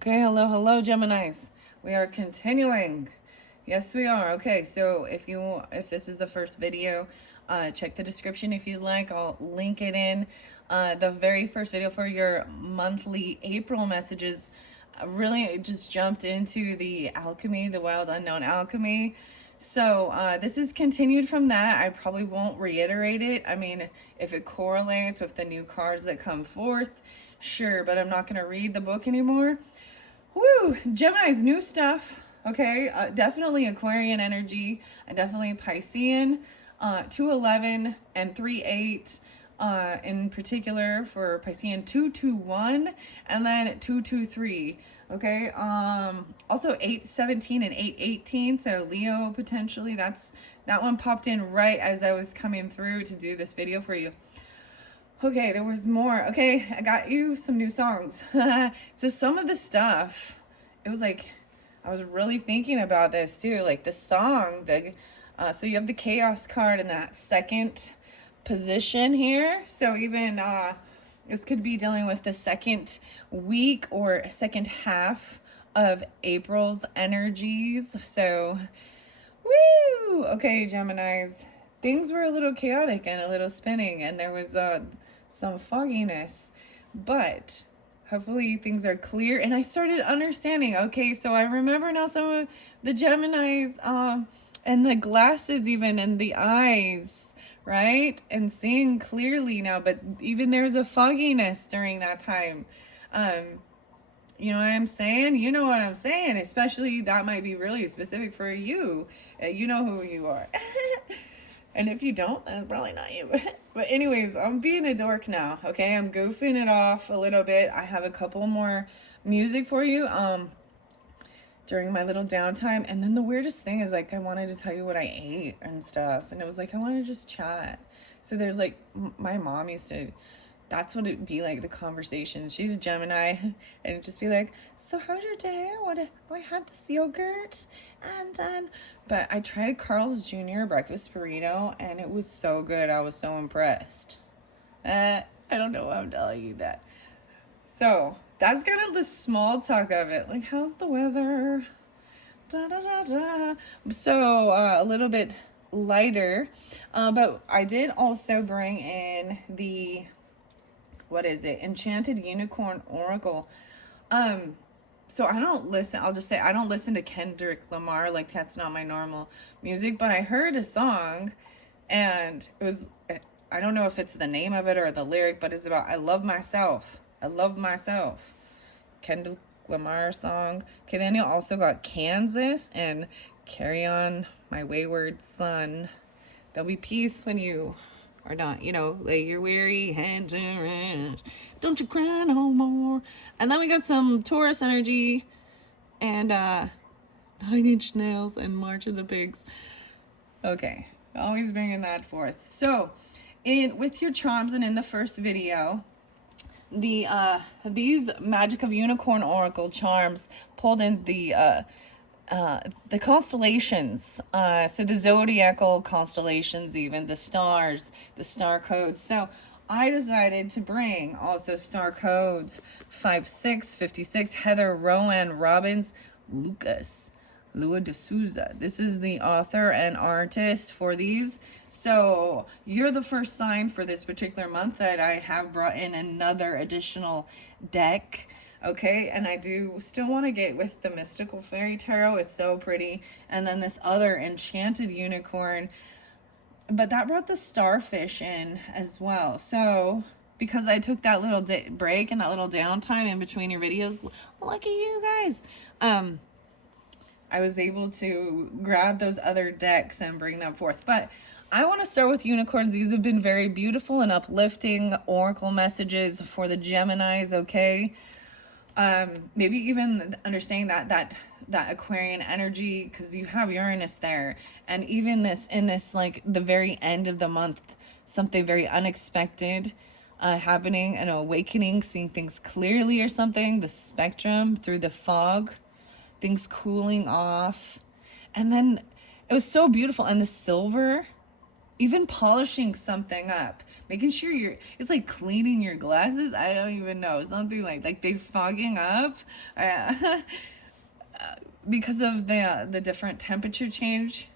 Okay, hello, Geminis. We are continuing. Yes, we are. Okay, so if this is the first video, check the description if you'd like. I'll link it in. The very first video for your monthly April messages really just jumped into the alchemy, the wild unknown alchemy. So this is continued from that. I probably won't reiterate it. I mean, if it correlates with the new cards that come forth, sure, but I'm not going to read the book anymore. Woo! Gemini's new stuff. Okay, definitely Aquarian energy, and definitely Piscean. 211 and 38 in particular for Piscean 221 and then 223. Okay, also 817 and 818, so Leo potentially. That one popped in right as I was coming through to do this video for you. Okay, there was more. Okay, I got you some new songs. So some of the stuff, it was like, I was really thinking about this too. Like the song, so you have the Chaos card in that second position here. So even this could be dealing with the second week or second half of April's energies. So, woo! Okay, Geminis. Things were a little chaotic and a little spinning, and there was some fogginess, but hopefully things are clear. And I started understanding. Okay, so I remember now some of the Geminis, and the glasses, even, and the eyes, right? And seeing clearly now, but even there's a fogginess during that time. You know what I'm saying? You know what I'm saying? Especially that might be really specific for you. You know who you are. And if you don't, then it's probably not you. But anyways, I'm being a dork now, okay? I'm goofing it off a little bit. I have a couple more music for you during my little downtime. And then the weirdest thing is, like, I wanted to tell you what I ate and stuff. And it was like, I want to just chat. So there's, like, my mom used to, that's what it'd be like, the conversation. She's a Gemini. And it'd just be like, so how's your day? I had this yogurt, and then, but I tried Carl's Jr. breakfast burrito, and it was so good. I was so impressed. I don't know why I'm telling you that. So that's kind of the small talk of it. Like, how's the weather? Da da da da. So a little bit lighter, but I did also bring in the, what is it? Enchanted Unicorn Oracle. So I don't listen, I'll just say I don't listen to Kendrick Lamar, like that's not my normal music, but I heard a song and it was, I don't know if it's the name of it or the lyric, but it's about I love myself. I love myself. Kendrick Lamar song. Okay, then you also got Kansas and Carry On My Wayward Son. There'll be peace when you are not, lay your weary head to rest. Don't you cry no more. And then we got some Taurus energy and 9-Inch Nails and March of the Pigs. Okay, always bringing that forth. So, with your charms and in the first video, these Magic of Unicorn Oracle charms pulled in the constellations, so the zodiacal constellations, even the stars, the star codes. So I decided to bring also star codes 56, 56, Heather Rowan Robbins, Lucas, Lua de Souza. This is the author and artist for these. So you're the first sign for this particular month that I have brought in another additional deck. Okay, and I do still want to get with the Mystical Fairy Tarot. It's so pretty. And then this other Enchanted Unicorn. But that brought the Starfish in as well. So, because I took that little break and that little downtime in between your videos, lucky you guys, I was able to grab those other decks and bring them forth. But I want to start with unicorns. These have been very beautiful and uplifting oracle messages for the Geminis, okay? Maybe even understanding that Aquarian energy, because you have Uranus there, and even in this like the very end of the month, something very unexpected happening, an awakening, seeing things clearly or something, the spectrum through the fog, things cooling off. And then it was so beautiful, and the silver even polishing something up, making sure it's like cleaning your glasses. I don't even know, something like they fogging up, uh, because of the different temperature change.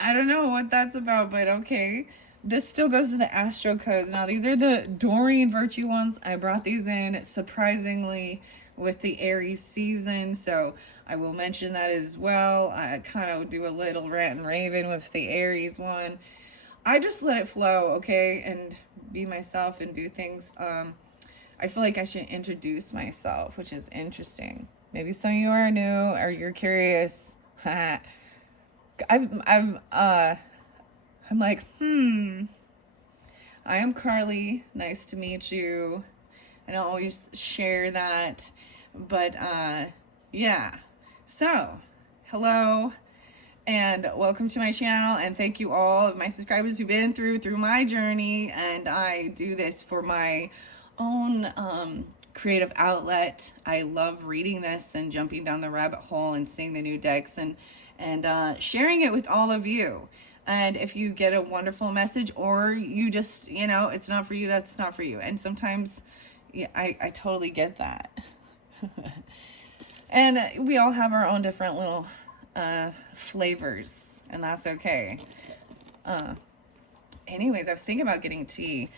I don't know what that's about, but okay. This still goes to the Astro codes. Now, these are the Doreen Virtue ones. I brought these in surprisingly with the Aries season, so I will mention that as well. I kind of do a little rant and raven with the Aries one. I just let it flow, okay, and be myself and do things. I feel like I should introduce myself, which is interesting. Maybe some of you are new or you're curious. I'm like, I am Carly. Nice to meet you. I don't always share that, but yeah. So, hello and welcome to my channel, and thank you all of my subscribers who've been through my journey. And I do this for my own creative outlet. I love reading this and jumping down the rabbit hole and seeing the new decks and sharing it with all of you. And if you get a wonderful message, or you just, it's not for you, that's not for you. And sometimes, yeah, I totally get that. And we all have our own different little flavors, and that's okay. Anyways, I was thinking about getting tea.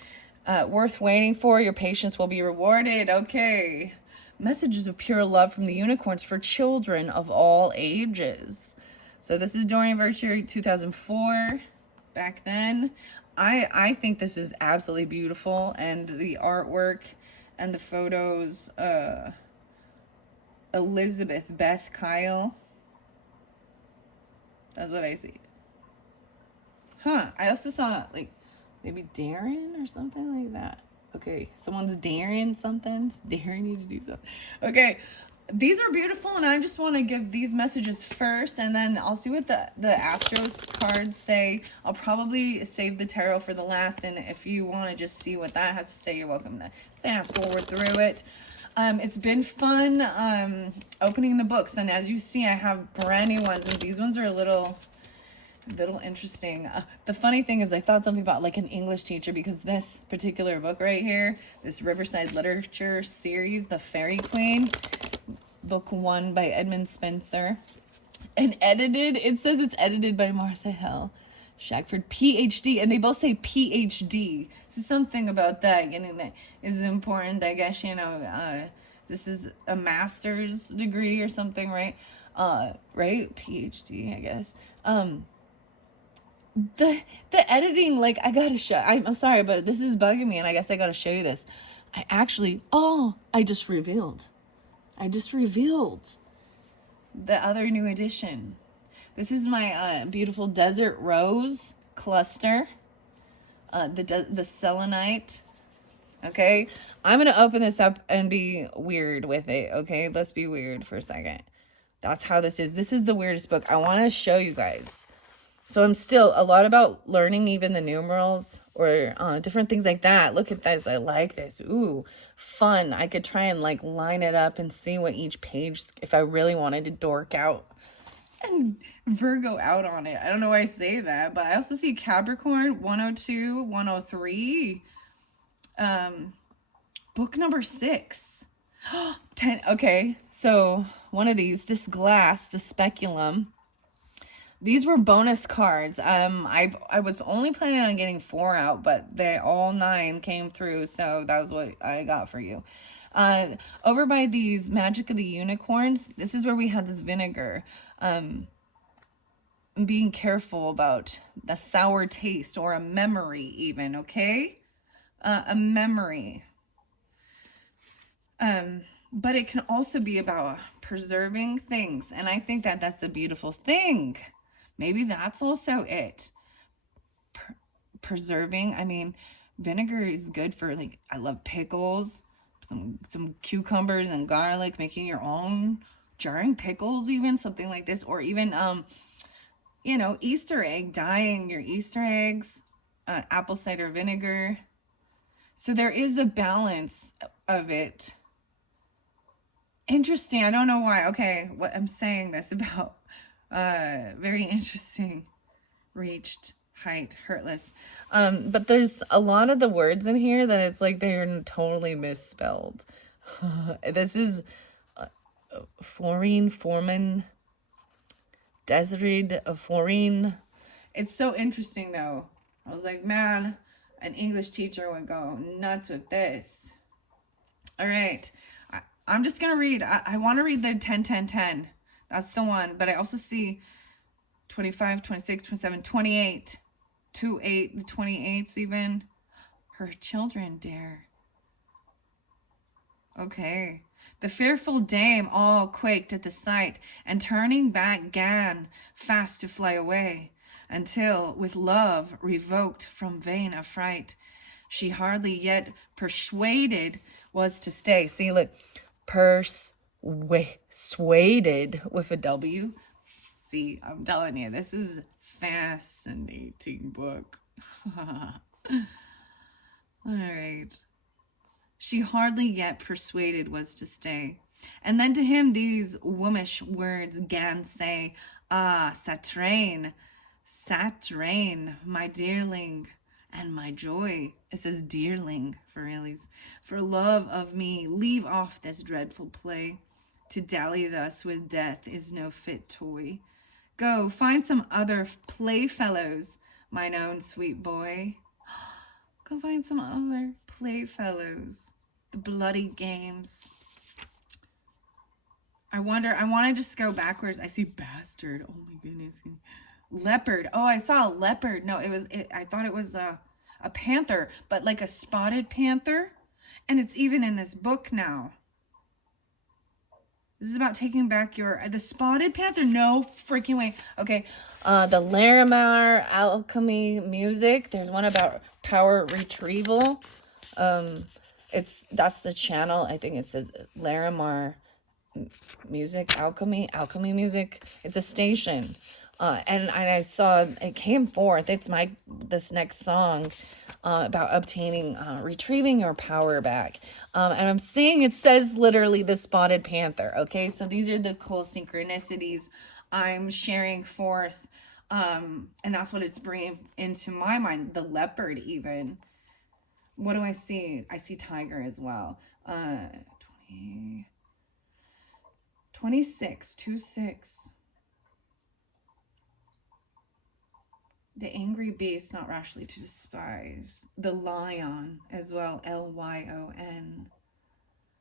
Worth waiting for, your patience will be rewarded. Okay. Messages of pure love from the unicorns for children of all ages. So this is Doreen Virtue 2004. Back then, I think this is absolutely beautiful, and the artwork and the photos. Elizabeth Beth Kyle. That's what I see. Huh. I also saw like maybe Darren or something like that. Okay, someone's daring something. It's daring you to do something. Okay, these are beautiful, and I just want to give these messages first, and then I'll see what the Astros cards say. I'll probably save the tarot for the last, and if you want to just see what that has to say, you're welcome to fast forward through it. It's been fun opening the books, and as you see, I have brand new ones, and these ones are a little interesting. The funny thing is I thought something about like an English teacher, because this particular book right here, this Riverside Literature series, The Fairy Queen, book 1 by Edmund Spencer, and edited, it says it's edited by Martha Hill Shackford, PhD, and they both say PhD. So something about that, that is important, I guess. This is a master's degree or something, right? Right? PhD, I guess. The editing, like, I gotta show, I'm sorry, but this is bugging me, and I guess I gotta show you this. I just revealed the other new edition. This is my beautiful Desert Rose cluster, the selenite. Okay, I'm gonna open this up and be weird with it. Okay, let's be weird for a second. That's how this is. This is the weirdest book. I want to show you guys. So I'm still a lot about learning even the numerals or different things like that. Look at this. I like this. Ooh, fun. I could try and like line it up and see what each page, if I really wanted to dork out and Virgo out on it. I don't know why I say that, but I also see Capricorn 102, 103. Book number 6. 10. Okay, so one of these, this glass, the speculum. These were bonus cards. I was only planning on getting 4 out, but they all 9 came through, so that was what I got for you. Over by these Magic of the Unicorns, this is where we had this vinegar. Being careful about the sour taste, or a memory even, okay? A memory. But it can also be about preserving things, and I think that that's a beautiful thing. Maybe that's also it. Preserving. I mean, vinegar is good for, like, I love pickles, some cucumbers and garlic, making your own jarring pickles, even something like this, or even Easter egg, dyeing your Easter eggs, apple cider vinegar. So there is a balance of it. Interesting. I don't know why. Okay, what I'm saying this about very interesting reached. height, hurtless. But there's a lot of the words in here that it's like they're totally misspelled. This is foreign, foreman, Desiree, foreign. It's so interesting though. I was like, man, an English teacher would go nuts with this. All right. I'm just going to read. I want to read the 10, 10, 10. That's the one. But I also see 25, 26, 27, 28. 2, 8, the 28s even. Her children, dear. Okay. The fearful dame all quaked at the sight, and turning back gan fast to fly away, until, with love revoked from vain affright, she hardly yet persuaded was to stay. See, look, persuaded with a W. See, I'm telling you, this is a fascinating book. All right. She hardly yet persuaded was to stay. And then to him these womanish words gan say, ah, Satrain, my dearling, and my joy. It says dearling for realies. For love of me, leave off this dreadful play. To dally thus with death is no fit toy. Go, find some other playfellows, mine own sweet boy. Go find some other playfellows. The bloody games. I want to just go backwards. I see bastard. Oh my goodness. Leopard. Oh, I saw a leopard. No, I thought it was a panther, but like a spotted panther. And it's even in this book now. This is about taking back the spotted panther. No freaking way. Okay. The Larimar alchemy music. There's one about power retrieval. That's the channel. I think it says Larimar music, alchemy music. It's a station. And I saw it came forth. It's this next song about obtaining, retrieving your power back. And I'm seeing it says literally the spotted panther. Okay, so these are the cool synchronicities I'm sharing forth. And that's what it's bringing into my mind. The leopard even. What do I see? I see tiger as well. 26, 2, 6. The angry beast, not rashly to despise. The lion as well, Lyon.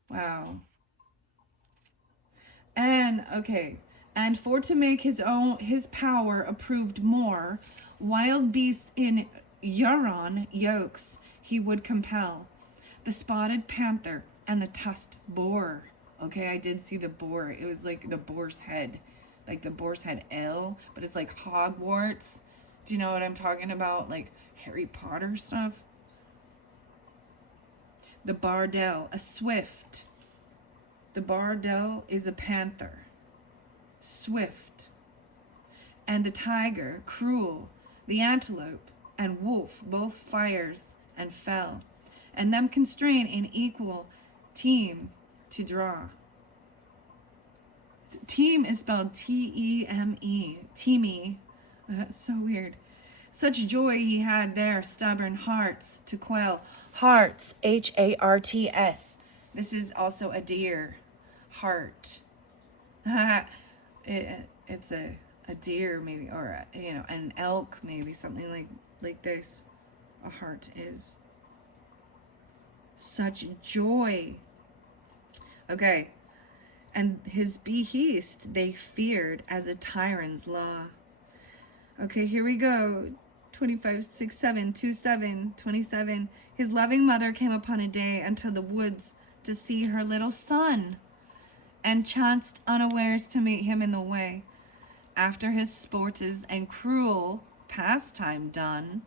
Wow. And, okay. And for to make his power approved more, wild beasts in Huron yokes he would compel. The spotted panther and the tusked boar. Okay, I did see the boar. It was like the boar's head. Like the boar's head L, but it's like Hogwarts. Do you know what I'm talking about? Like Harry Potter stuff. The bardell, a swift. The bardell is a panther. Swift. And the tiger, cruel. The antelope and wolf, both fires and fell. And them constrain in equal team to draw. Team is spelled T-E-M-E. Teamy. That's so weird. Such joy he had there, stubborn hearts to quell. Hearts, H-A-R-T-S. This is also a deer. Heart. It's a deer maybe, or an elk maybe, something like this. A heart is. Such joy. Okay. And his behest they feared as a tyrant's law. Okay, here we go. 25, 6, 7, 2, 7, 27. His loving mother came upon a day unto the woods to see her little son, and chanced unawares to meet him in the way. After his sportes and cruel pastime done,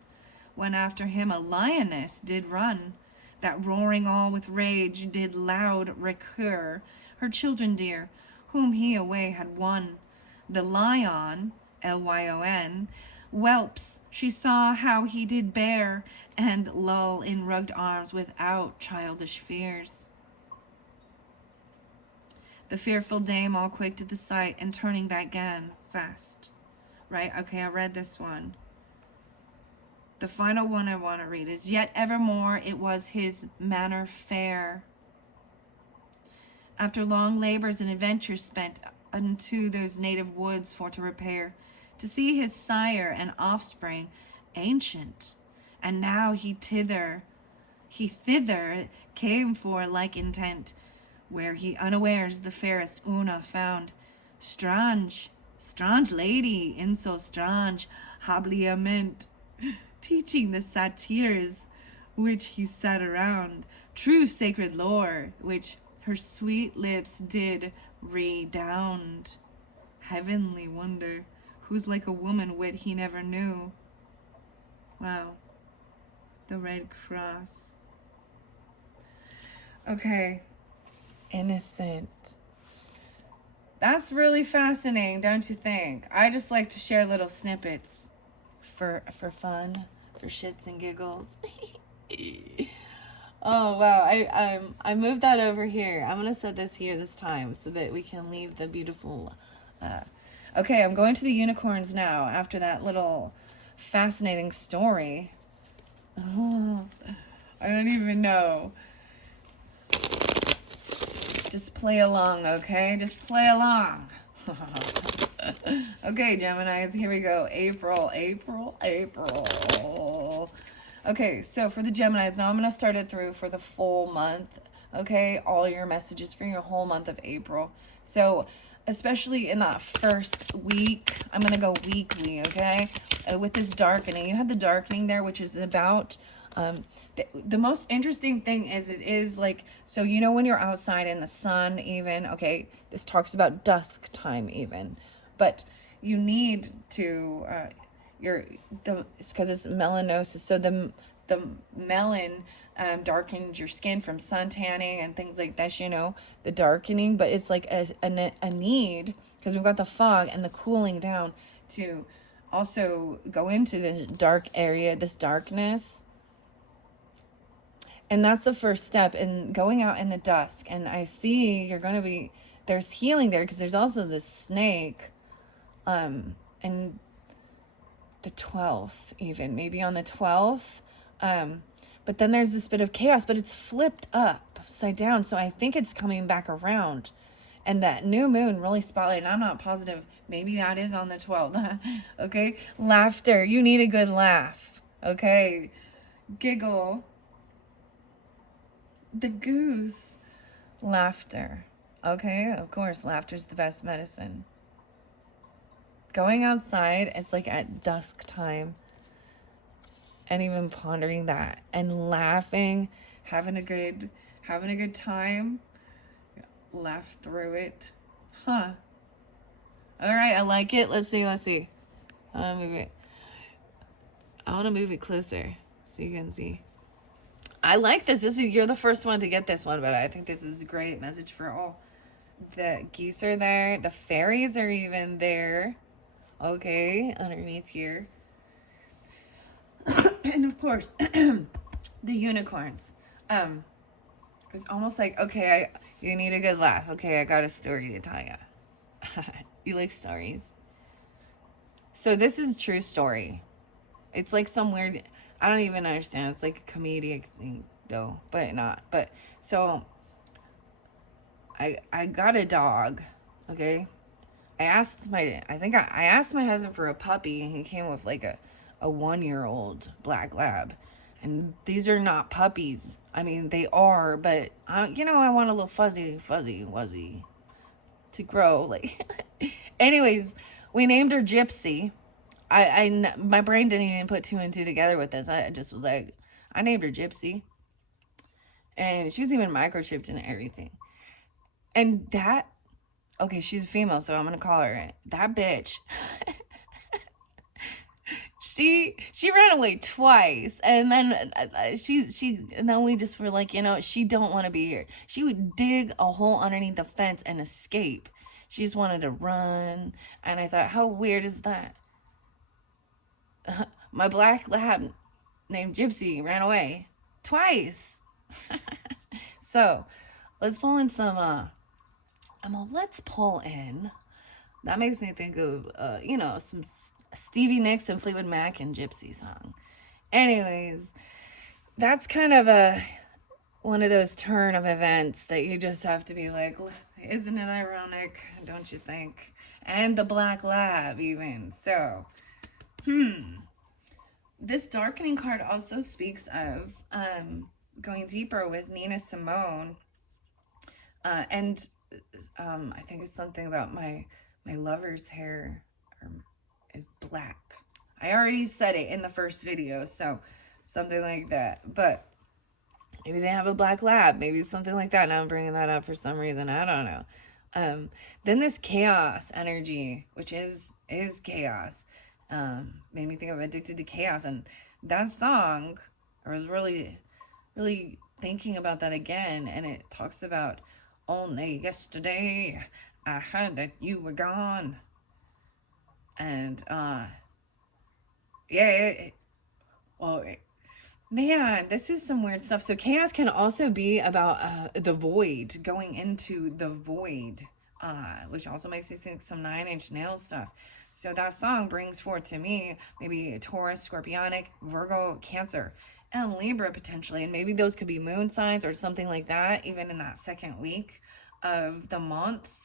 when after him a lioness did run, that roaring all with rage did loud recur her children dear, whom he away had won. The lion, Lyon, whelps she saw how he did bear, and lull in rugged arms without childish fears. The fearful dame all quaked at the sight, and turning back gan fast. Right? Okay, I read this one. The final one I want to read is, yet evermore it was his manner fair. After long labors and adventures spent unto those native woods for to repair, to see his sire and offspring ancient, and now he thither came for like intent, where he unawares the fairest Una found. Strange lady in so strange habiliment, teaching the satyrs which he sat around, true sacred lore which her sweet lips did redound. Heavenly wonder, who's like a woman wit he never knew. Wow. The Red Cross. Okay. Innocent. That's really fascinating, don't you think? I just like to share little snippets for fun, for shits and giggles. Oh wow, I moved that over here. I'm gonna set this here this time so that we can leave the beautiful. Okay, I'm going to the unicorns now after that little fascinating story. Oh, I don't even know. Just play along, okay? Just play along. Okay, Geminis, here we go. April. Okay, so for the Geminis, now I'm going to start it through for the full month, okay? All your messages for your whole month of April. So, especially in that first week, I'm going to go weekly, okay? With this darkening. You had the darkening there, which is about... the most interesting thing is it is like, so you know when you're outside in the sun even, okay, this talks about dusk time even, but you need to, it's because it's melanosis, so the melon darkens your skin from sun tanning and things like that, you know, the darkening, but it's like a need, because we've got the fog and the cooling down to also go into the dark area, this darkness. And that's the first step in going out in the dusk. And I see you're going to be, there's healing there because there's also this snake. And the 12th even, maybe on the 12th. But then there's this bit of chaos, but it's flipped upside down. So I think it's coming back around. And that new moon really spotlighted, and I'm not positive, maybe that is on the 12th. Okay? Laughter. You need a good laugh. Okay? Giggle. The goose. Laughter. Okay, of course, laughter's the best medicine. Going outside, it's like at dusk time. And even pondering that. And laughing. Having a good time. Laugh through it. Huh. Alright, I like it. Let's see. I want to move it closer so you can see. I like this. You're the first one to get this one, but I think this is a great message for all. The geese are there. The fairies are even there. Okay, underneath here. And of course, the unicorns. It's almost like, okay, you need a good laugh. Okay, I got a story to tell you. You like stories? So this is a true story. It's like some weird... I don't even understand. It's like a comedic thing, though, but not. But so I got a dog, okay? I asked my husband for a puppy, and he came with like a 1-year-old black lab. And these are not puppies. I mean, they are, but I want a little fuzzy wuzzy to grow. Like, anyways, we named her Gypsy. My brain didn't even put 2 and 2 together with this. I just was like, I named her Gypsy. And she was even microchipped and everything. And that, okay, she's a female, so I'm going to call her that bitch. She ran away twice. And then and then we just were like, she don't want to be here. She would dig a hole underneath the fence and escape. She just wanted to run. And I thought, how weird is that? My black lab named Gypsy ran away twice. So let's pull in some let's pull in, that makes me think of some Stevie Nicks and Fleetwood Mac and Gypsy song. Anyways, that's kind of one of those turn of events that you just have to be like, isn't it ironic? Don't you think? And the Black Lab, even. So, this darkening card also speaks of going deeper with Nina Simone. And I think it's something about my lover's hair is black. I already said it in the first video, so something like that. But maybe they have a black lab, maybe something like that. Now I'm bringing that up for some reason. I don't know. Then this chaos energy, which is chaos, made me think of Addicted to Chaos. And that song, I was really thinking about that again. And it talks about, only yesterday I heard that you were gone. And, yeah, man, this is some weird stuff. So chaos can also be about the void, going into the void, which also makes me think some Nine Inch Nails stuff. So that song brings forth to me maybe Taurus, Scorpionic, Virgo, Cancer, and Libra potentially. And maybe those could be moon signs or something like that, even in that second week of the month.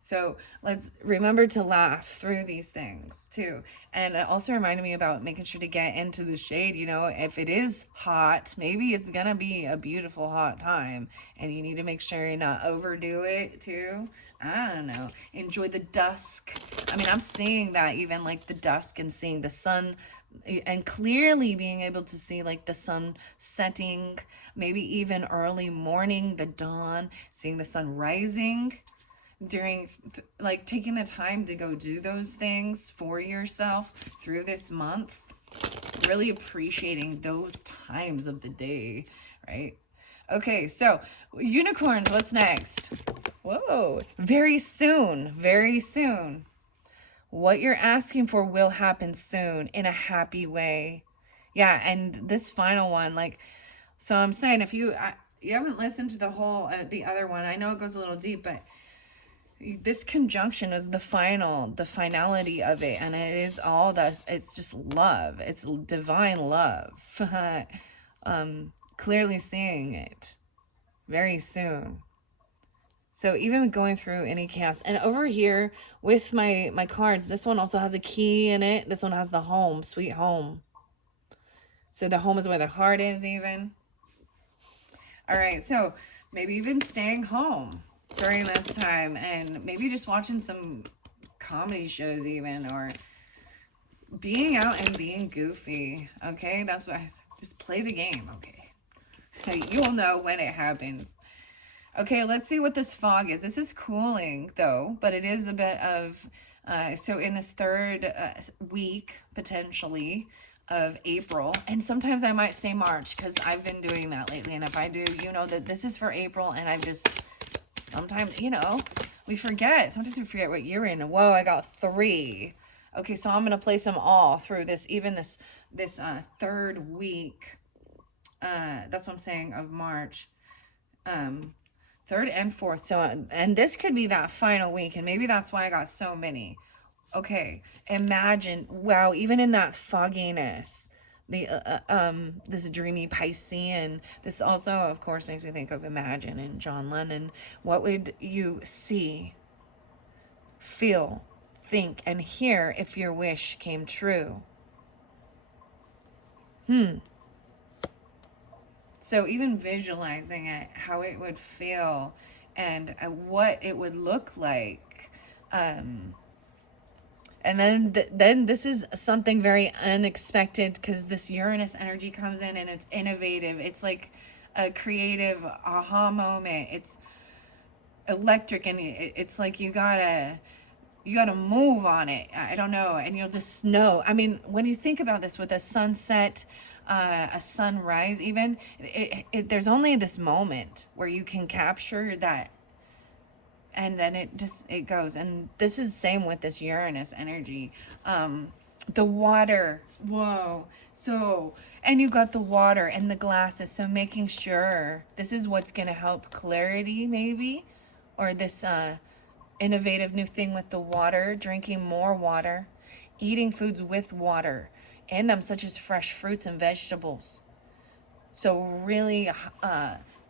So let's remember to laugh through these things too. And it also reminded me about making sure to get into the shade. You know, if it is hot, maybe it's going to be a beautiful hot time. And you need to make sure you not overdo it too. I don't know. Enjoy the dusk. I mean, I'm seeing that even like the dusk and seeing the sun and clearly being able to see like the sun setting, maybe even early morning, the dawn, seeing the sun rising during like taking the time to go do those things for yourself through this month, really appreciating those times of the day, right? Okay, so unicorns, what's next? Whoa, very soon, very soon. What you're asking for will happen soon in a happy way. Yeah, and this final one, like, so I'm saying if you you haven't listened to the whole the other one, I know it goes a little deep, but this conjunction is the finality of it, and it is all that. It's just love, it's divine love. Clearly seeing it very soon. So even going through any chaos, and over here with my cards, this one also has a key in it. This one has the home, sweet home. So the home is where the heart is even. All right, so maybe even staying home during this time, and maybe just watching some comedy shows even, or being out and being goofy. Okay, that's what I said. Just play the game. Okay, you'll know when it happens. Okay, let's see what this fog is. This is cooling though, but it is a bit of so in this third week potentially of April, and sometimes I might say March because I've been doing that lately, and if I do, you know that this is for April, and I've just sometimes, you know, we forget. Sometimes we forget what year we're in. Whoa, I got 3. Okay, so I'm going to place them all through this, even this third week. That's what I'm saying, of March. Third and fourth. So, and this could be that final week, and maybe that's why I got so many. Okay, imagine, wow, even in that fogginess, the this dreamy Piscean. This also, of course, makes me think of Imagine and John Lennon. What would you see, feel, think, and hear if your wish came true? So even visualizing it, how it would feel, and what it would look like. And then this is something very unexpected, because this Uranus energy comes in and it's innovative. It's like a creative aha moment. It's electric, and it's like you gotta move on it. I don't know, and you'll just know. I mean, when you think about this with a sunset, a sunrise, even there's only this moment where you can capture that, and then it goes. And this is the same with this Uranus energy. The water, whoa. So, and you've got the water and the glasses, so making sure this is what's going to help clarity maybe, or this innovative new thing with the water, drinking more water, eating foods with water, in them, such as fresh fruits and vegetables. So really,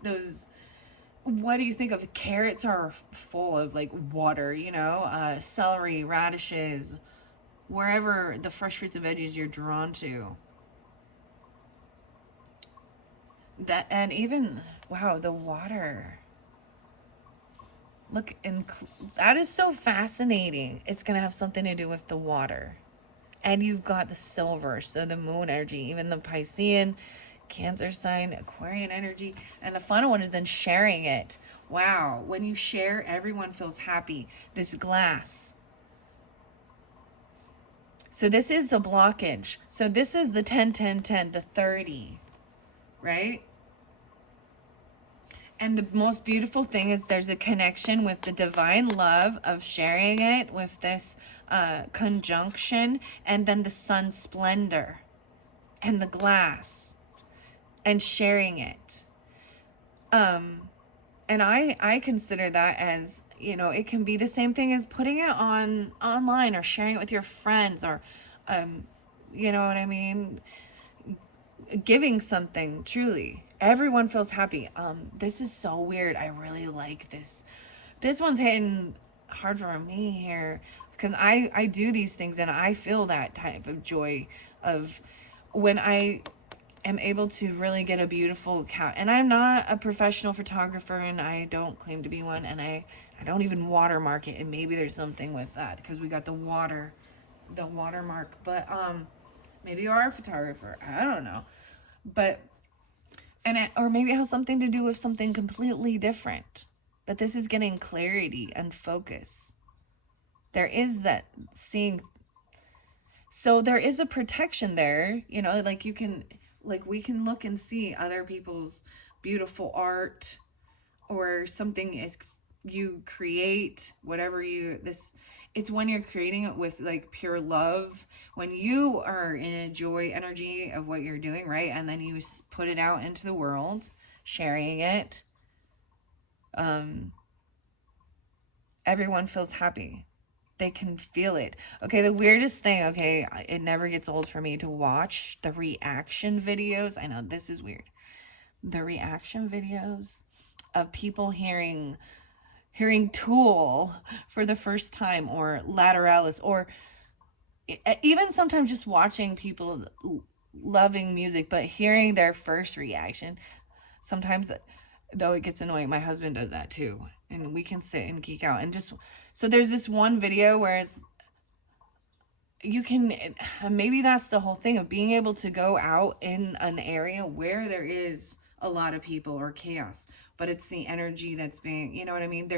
those, what do you think of? Carrots are full of like water, you know, celery, radishes, wherever the fresh fruits and veggies you're drawn to. That, and even, wow, the water. Look, and that is so fascinating. It's going to have something to do with the water. And you've got the silver, so the moon energy, even the Piscean, Cancer sign, Aquarian energy. And the final one is then sharing it. Wow, when you share, everyone feels happy. This glass. So this is a blockage. So this is the 10, 10, 10, the 30, right? And the most beautiful thing is there's a connection with the divine love of sharing it with this conjunction, and then the sun splendor and the glass and sharing it. And I consider that as, you know, it can be the same thing as putting it on online or sharing it with your friends, or you know what I mean? Giving something, truly. Everyone feels happy. This is so weird. I really like this. This one's hitting hard for me here because I do these things and I feel that type of joy of when I am able to really get a beautiful cat. And I'm not a professional photographer, and I don't claim to be one, and I don't even watermark it, and maybe there's something with that because we got the watermark, but maybe you are a photographer, I don't know. But, or maybe it has something to do with something completely different. But this is getting clarity and focus. There is that seeing. So there is a protection there, you know, like you can, like we can look and see other people's beautiful art or something is you create, whatever it's when you're creating it with like pure love, when you are in a joy energy of what you're doing, right? And then you put it out into the world, sharing it. Everyone feels happy. They can feel it. Okay, the weirdest thing, okay, it never gets old for me to watch the reaction videos. I know this is weird. The reaction videos of people hearing Tool for the first time, or Lateralis, or even sometimes just watching people loving music but hearing their first reaction. Sometimes, though, it gets annoying. My husband does that too, and we can sit and geek out and just, so there's this one video where it's, you can, maybe that's the whole thing of being able to go out in an area where there is a lot of people or chaos, but it's the energy that's being, you know what I mean?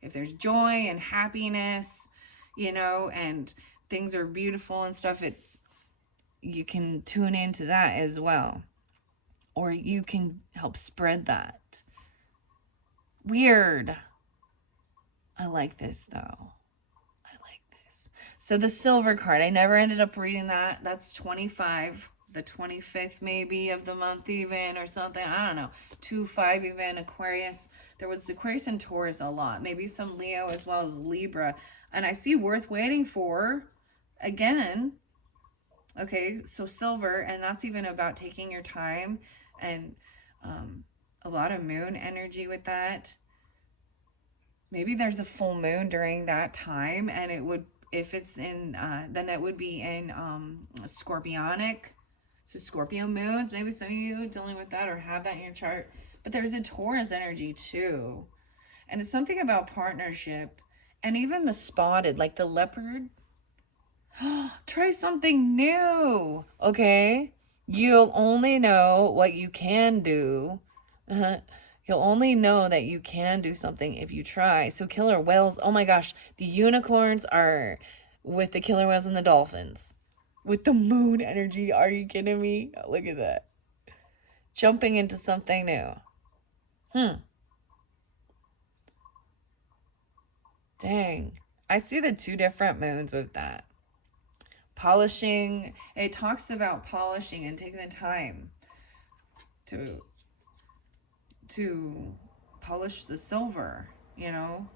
If there's joy and happiness, you know, and things are beautiful and stuff, you can tune into that as well, or you can help spread that. Weird. I like this though. So the silver card, I never ended up reading that. That's 25, the 25th maybe of the month even, or something. I don't know. 2-5 even, Aquarius. There was Aquarius and Taurus a lot. Maybe some Leo as well as Libra. And I see worth waiting for again. Okay, so silver, and that's even about taking your time, and a lot of moon energy with that. Maybe there's a full moon during that time, and it would, if it's in, then it would be in Scorpionic. So Scorpio moons, maybe some of you dealing with that or have that in your chart. But there's a Taurus energy too. And it's something about partnership. And even the spotted, like the leopard. Try something new, okay? You'll only know what you can do. You'll only know that you can do something if you try. So killer whales, oh my gosh, the unicorns are with the killer whales and the dolphins. With the moon energy, are you kidding me? Look at that. Jumping into something new. Dang. I see the two different moons with that. Polishing, it talks about polishing and taking the time to polish the silver, you know.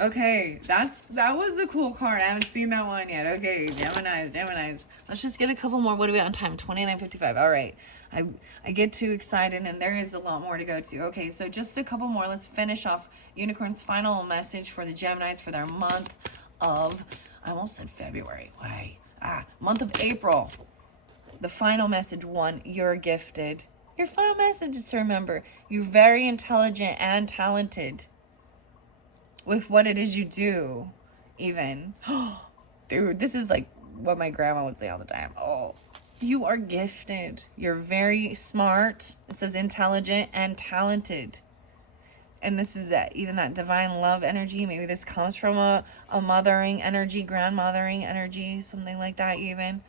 Okay, that was a cool card. I haven't seen that one yet. Okay, Geminis. Let's just get a couple more. What are we on time? 29:55. All right. I get too excited, and there is a lot more to go to. Okay, so just a couple more. Let's finish off Unicorn's final message for the Geminis for their month of, I almost said February. Why? Month of April. The final message, one, you're gifted. Your final message is to remember, you're very intelligent and talented with what it is you do, even. Dude, this is like what my grandma would say all the time. Oh, you are gifted. You're very smart. It says intelligent and talented. And this is that, even that divine love energy. Maybe this comes from a mothering energy, grandmothering energy, something like that even.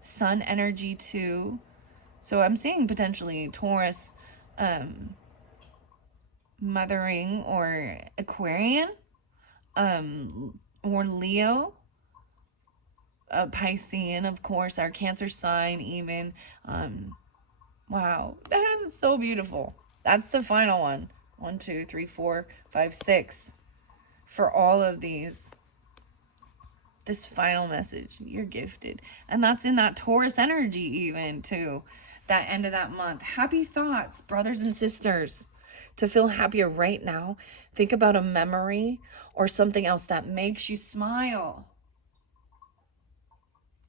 Sun energy too. So I'm seeing potentially Taurus, mothering, or Aquarian, or Leo, Piscean, of course, our Cancer sign even. Wow, that is so beautiful. That's the final one. 1, 2, 3, 4, 5, 6 for all of these. This final message, you're gifted. And that's in that Taurus energy even too. That end of that month. Happy thoughts, brothers and sisters. To feel happier right now, think about a memory or something else that makes you smile.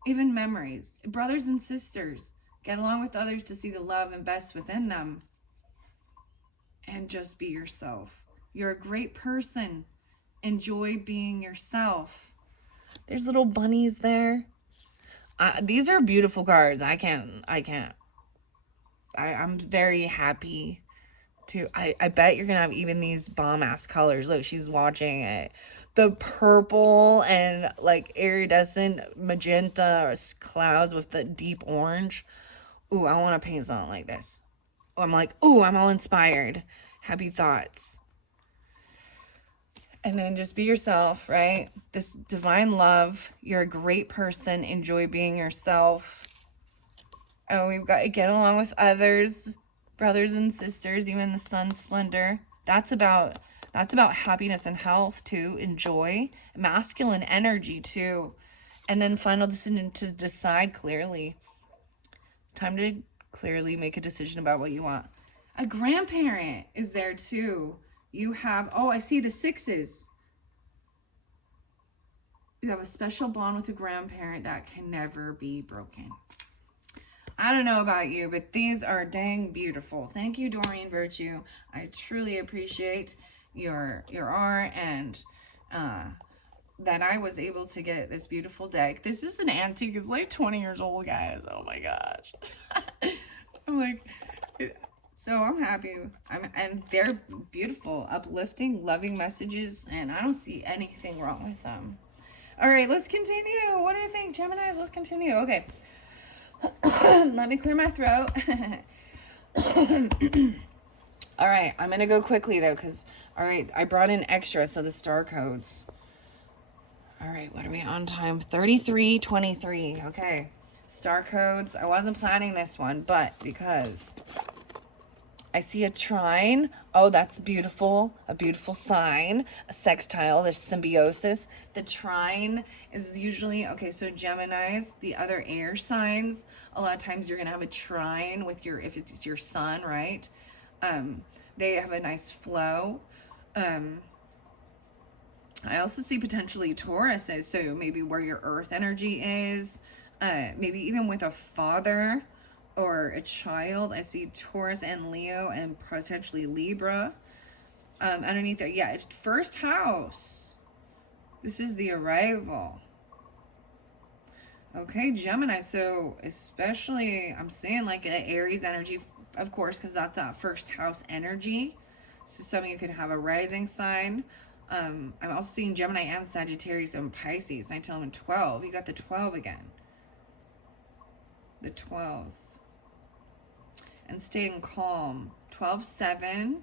Even memories. Brothers and sisters, get along with others to see the love and best within them. And just be yourself. You're a great person. Enjoy being yourself. There's little bunnies there. These are beautiful cards. I'm very happy to. I bet you're gonna have even these bomb ass colors. Look, she's watching it. The purple and like iridescent magenta clouds with the deep orange. Ooh, I want to paint something like this. I'm like, ooh, I'm all inspired. Happy thoughts. And then just be yourself, right? This divine love. You're a great person. Enjoy being yourself. Oh, we've got to get along with others, brothers and sisters, even the sun's splendor. That's about happiness and health too. Enjoy. Masculine energy too. And then final decision to decide clearly. Time to clearly make a decision about what you want. A grandparent is there too. You have, oh, I see the 6s. You have a special bond with a grandparent that can never be broken. I don't know about you, but these are dang beautiful. Thank you, Doreen Virtue. I truly appreciate your art and that I was able to get this beautiful deck. This is an antique. It's like 20 years old, guys. Oh my gosh. I'm like, so I'm happy. And they're beautiful, uplifting, loving messages, and I don't see anything wrong with them. All right, let's continue. What do you think, Geminis? Let's continue. Okay. Let me clear my throat. All right, I'm going to go quickly, though, because, all right, I brought in extra, so the star codes. All right, what are we on time? 33:23. Okay, star codes. I wasn't planning this one, but because I see a trine. Oh, that's beautiful. A beautiful sign. A sextile. There's symbiosis. The trine is usually, okay, so Geminis, the other air signs, a lot of times you're going to have a trine with your, if it's your sun, right? They have a nice flow. I also see potentially Taurus, so maybe where your earth energy is, maybe even with a father or a child. I see Taurus and Leo and potentially Libra underneath there. Yeah, first house. This is the arrival. Okay, Gemini. So especially, I'm seeing like an Aries energy, of course, because that's that first house energy. So some of you could have a rising sign. I'm also seeing Gemini and Sagittarius and Pisces. 9, 10, 11, 12. You got the 12 again. The 12th. And staying calm. 12-7,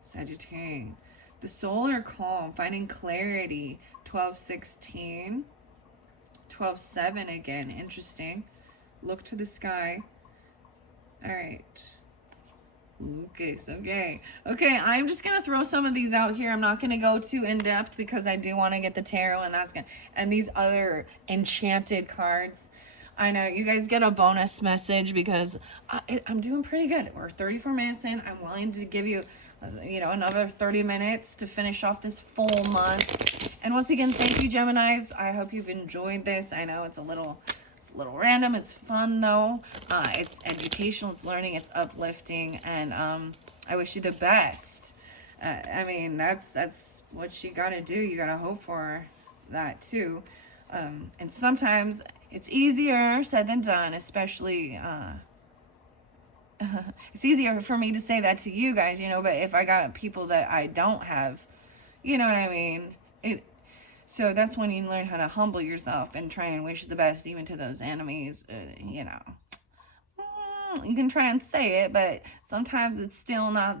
Sagittarius. The solar calm, finding clarity. 12-16. 12-7 again. Interesting. Look to the sky. All right. Okay, I'm just gonna throw some of these out here. I'm not gonna go too in depth because I do want to get the tarot, and that's good. And these other enchanted cards. I know you guys get a bonus message because I'm doing pretty good. We're 34 minutes in. I'm willing to give you, another 30 minutes to finish off this full month. And once again, thank you, Geminis. I hope you've enjoyed this. I know it's a little random. It's fun though. It's educational, it's learning, it's uplifting, and I wish you the best. I mean, that's what you gotta do. You gotta hope for that too. And sometimes it's easier said than done, especially it's easier for me to say that to you guys, but if I got people that I don't have, you know what I mean? So that's when you learn how to humble yourself and try and wish the best even to those enemies. You can try and say it, but sometimes it's still not,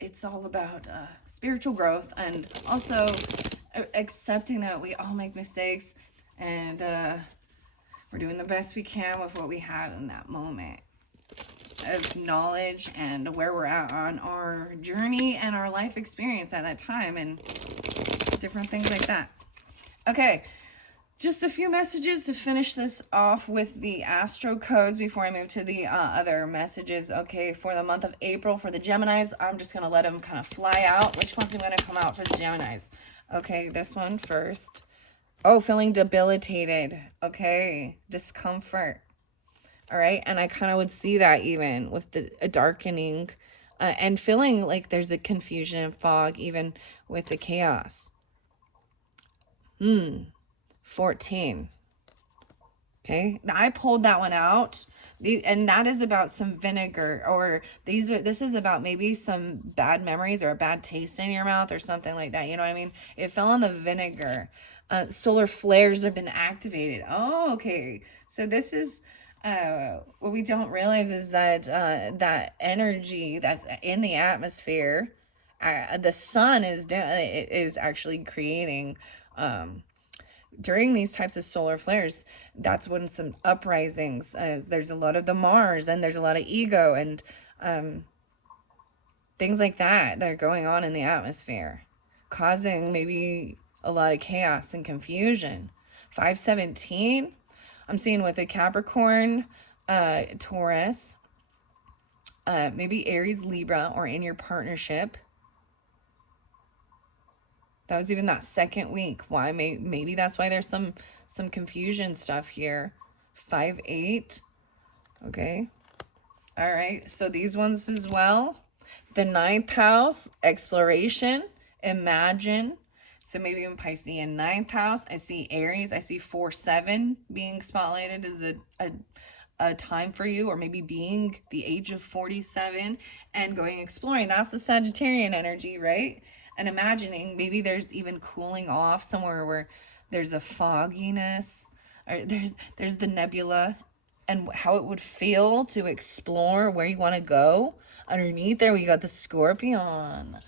it's all about spiritual growth, and also accepting that we all make mistakes, and we're doing the best we can with what we have in that moment of knowledge and where we're at on our journey and our life experience at that time, and different things like that. Okay, just a few messages to finish this off with the astro codes before I move to the other messages. Okay, for the month of April for the Geminis, I'm just going to let them kind of fly out. Which ones are going to come out for the Geminis? Okay, this one first. Oh, feeling debilitated. Okay, discomfort. All right, and I kind of would see that even with a darkening and feeling like there's a confusion and fog even with the chaos. 14. Okay, I pulled that one out, and that is about some vinegar, or this is about maybe some bad memories or a bad taste in your mouth or something like that. You know what I mean? It fell on the vinegar. Solar flares have been activated. Oh, okay. So this is what we don't realize is that that energy that's in the atmosphere, the sun is actually creating. During these types of solar flares, that's when some uprisings, there's a lot of the Mars, and there's a lot of ego and things like that are going on in the atmosphere, causing maybe a lot of chaos and confusion. 517, I'm seeing with a Capricorn, Taurus, maybe Aries, Libra, or in your partnership. That was even that second week. Why? Maybe that's why there's some confusion stuff here. 5-8. Okay. All right. So these ones as well. The 9th house, exploration, imagine. So maybe in Piscean 9th house, I see Aries. I see 4-7 being spotlighted as a time for you, or maybe being the age of 47 and going exploring. That's the Sagittarian energy, right? And imagining maybe there's even cooling off somewhere where there's a fogginess, or there's the nebula, and how it would feel to explore where you want to go. Underneath there, we got the Scorpion.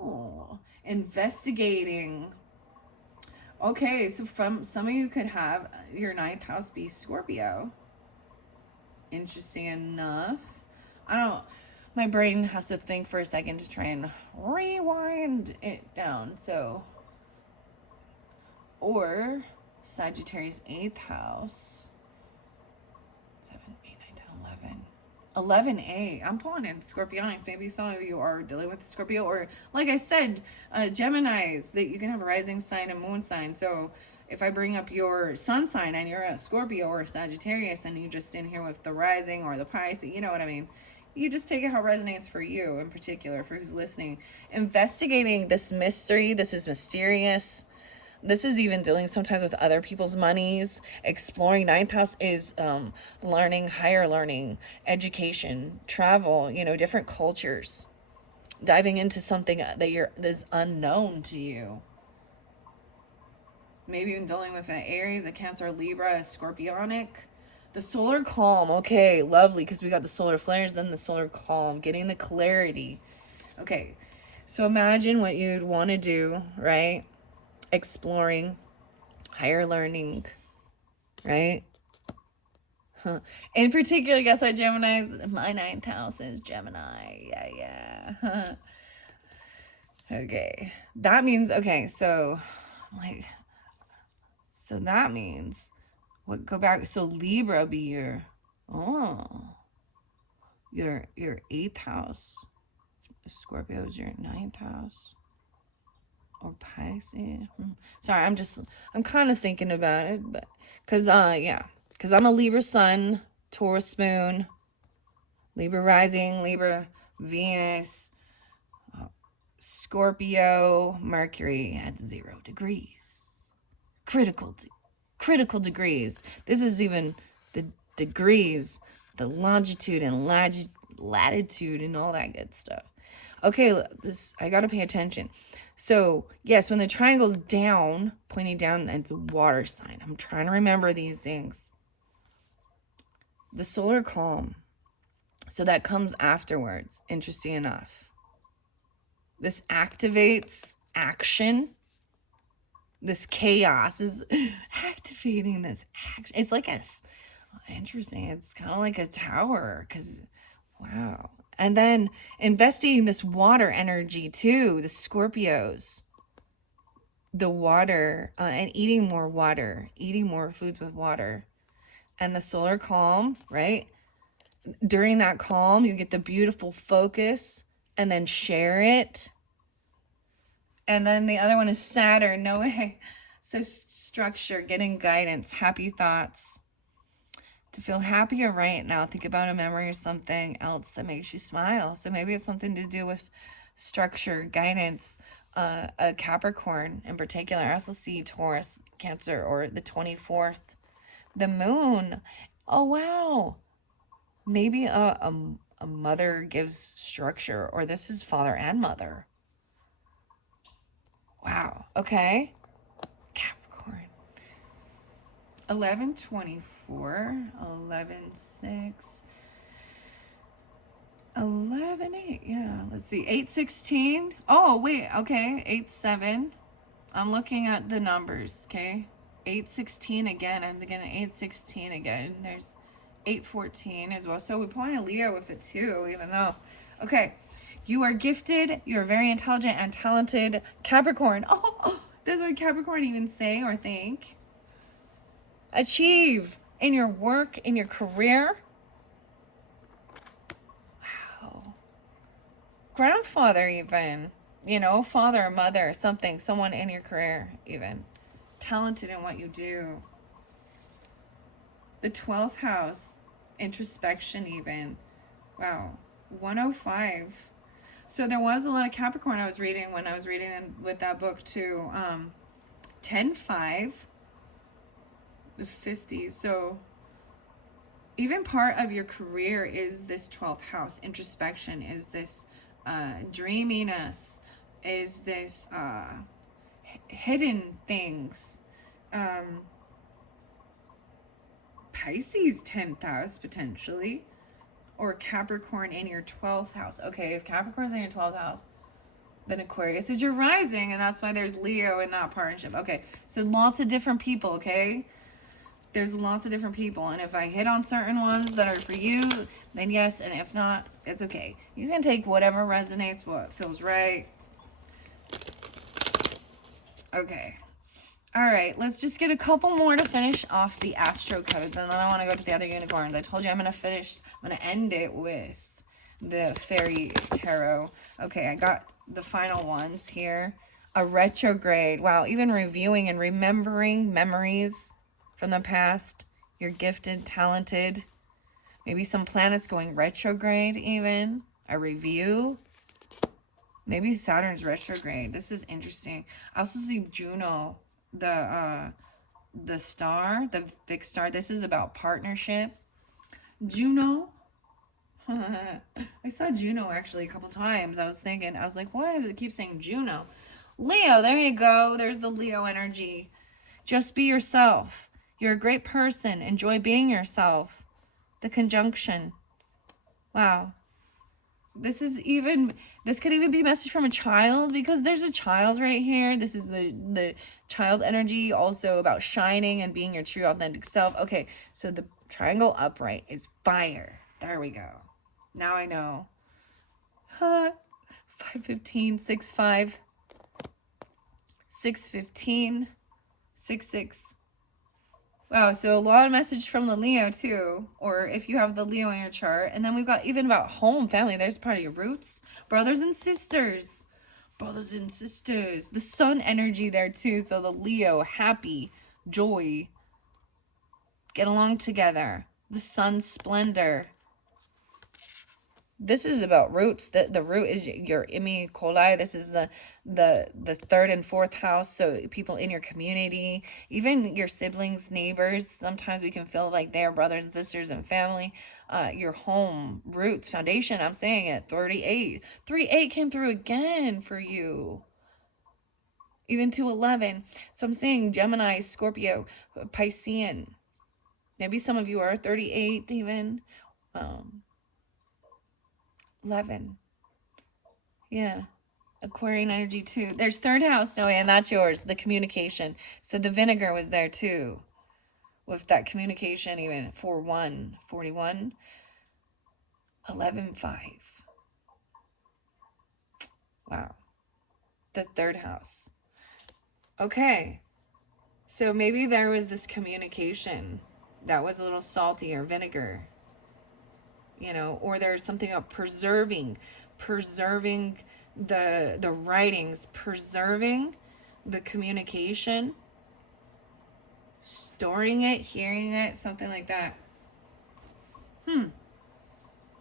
Oh, investigating. Okay, so from some of you could have your 9th house be Scorpio. Interesting enough. My brain has to think for a second to try and rewind it down. So, or Sagittarius 8th house. 7, 8, 9, 10, 11. 11A. I'm pulling in Scorpionics. Maybe some of you are dealing with Scorpio, or like I said, Geminis, that you can have a rising sign and moon sign. So if I bring up your sun sign and you're a Scorpio or a Sagittarius, and you just in here with the rising or the Pisces, you know what I mean? You just take it how it resonates for you in particular, for who's listening. Investigating this mystery. This is mysterious. This is even dealing sometimes with other people's monies. Exploring 9th house is learning, higher learning, education, travel, different cultures. Diving into something that's unknown to you. Maybe even dealing with an Aries, a Cancer, Libra, a Scorpionic. The solar calm. Okay, lovely, because we got the solar flares, then the solar calm. Getting the clarity. Okay, so imagine what you'd want to do, right? Exploring, higher learning, right? In particular, guess what, Geminis? My 9th house is Gemini. Yeah. Okay. That means, okay, so, like, so that means, what, go back, so Libra be your, your 8th house. Scorpio is your 9th house. Or Pisces. Sorry, I'm kind of thinking about it, but, because I'm a Libra sun, Taurus moon, Libra rising, Libra Venus, Scorpio Mercury at 0 degrees. Critical degrees. This is even the degrees, the longitude and latitude and all that good stuff. Okay, I gotta pay attention. So, yes, when the triangle's down, pointing down, it's a water sign. I'm trying to remember these things. The solar calm. So that comes afterwards, interesting enough. This activates action. This chaos is activating this action. It's like interesting. It's kind of like a tower, because, wow. And then investigating this water energy too, the Scorpios. The water, and eating more foods with water. And the solar calm, right? During that calm, you get the beautiful focus and then share it. And then the other one is Saturn. No way. So structure, getting guidance, happy thoughts. To feel happier right now, think about a memory or something else that makes you smile. So maybe it's something to do with structure, guidance, a Capricorn in particular. I also see Taurus, Cancer, or the 24th. The moon. Oh, wow. Maybe a mother gives structure, or this is father and mother. Wow. Okay. Capricorn. 11/24, 11/6, 11/8. Yeah. Let's see. 8/16. Oh, wait. Okay. 8/7. I'm looking at the numbers. Okay. 8/16 again. I'm thinking 8/16 again. There's 8/14 as well. So we probably Leo with it too, even though. Okay. You are gifted. You're very intelligent and talented. Capricorn. Oh, does what Capricorn even say or think? Achieve in your work, in your career. Wow. Grandfather even. Father, mother, something, someone in your career even. Talented in what you do. The 12th house. Introspection even. Wow. 105. So there was a lot of Capricorn I was reading when I was reading with that book too. 10/5, the 50s. So even part of your career is this 12th house. Introspection is this dreaminess, is this hidden things. Pisces 10th house potentially. Or Capricorn in your 12th house. Okay, if Capricorn's in your 12th house, then Aquarius is your rising, and that's why there's Leo in that partnership. Okay, so lots of different people, okay? There's lots of different people, and if I hit on certain ones that are for you, then yes, and if not, it's okay. You can take whatever resonates, what feels right. Okay. All right, let's just get a couple more to finish off the Astro codes, and then I want to go to the other unicorns. I told you I'm going to end it with the Fairy Tarot. Okay, I got the final ones here. A retrograde. Wow, even reviewing and remembering memories from the past. You're gifted, talented. Maybe some planets going retrograde even. A review. Maybe Saturn's retrograde. This is interesting. I also see Juno. The star, the fixed star. This is about partnership. Juno. I saw Juno actually a couple times. I was like, why does it keep saying Juno? Leo, there you go. There's the Leo energy. Just be yourself. You're a great person. Enjoy being yourself. The conjunction. Wow. This could even be a message from a child, because there's a child right here. This is the Child energy, also about shining and being your true authentic self. Okay, so the triangle upright is fire. There we go. Now I know. 515, 65, 615, 66. Wow, so a lot of message from the Leo too, or if you have the Leo in your chart. And then we've got even about home, family. There's part of your roots, brothers and sisters. Brothers and sisters. The sun energy there too. So the Leo, happy, joy, get along together. The sun splendor. This is about roots. The root is your Imi Kolai. This is the third and fourth house. So people in your community, even your siblings, neighbors, sometimes we can feel like they are brothers and sisters and family. Your home, roots, foundation. I'm saying it. 38. 3-8 came through again for you. Even to 11. So I'm saying Gemini, Scorpio, Piscean. Maybe some of you are 38 even. 11. Yeah. Aquarian energy too. There's third house, Noe, and that's yours, the communication. So the vinegar was there too. With that communication, even 4-1, 41, 11-5. Wow. The third house. Okay. So maybe there was this communication that was a little salty or vinegar. You know, or there's something about preserving the writings, preserving the communication, storing it, hearing it, something like that.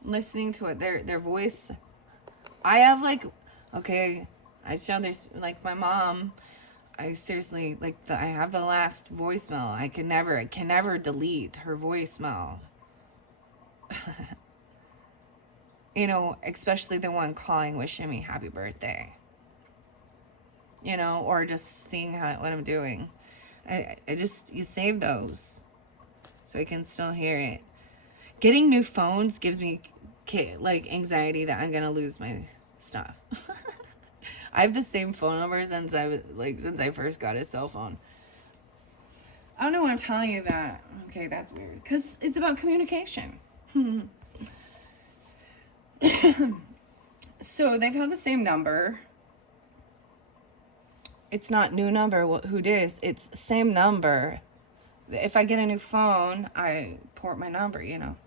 Listening to it, their voice. I have like, okay, I show there's like my mom. I seriously like I have the last voicemail. I can never delete her voicemail. You know, especially the one calling, wishing me happy birthday. You know, or just seeing what I'm doing. You save those so I can still hear it. Getting new phones gives me like anxiety that I'm gonna lose my stuff. I have the same phone number since I first got a cell phone. I don't know why I'm telling you that. Okay, that's weird because it's about communication. So they've had the same number. It's not new number. Who dis? It's same number. If I get a new phone, I port my number, you know,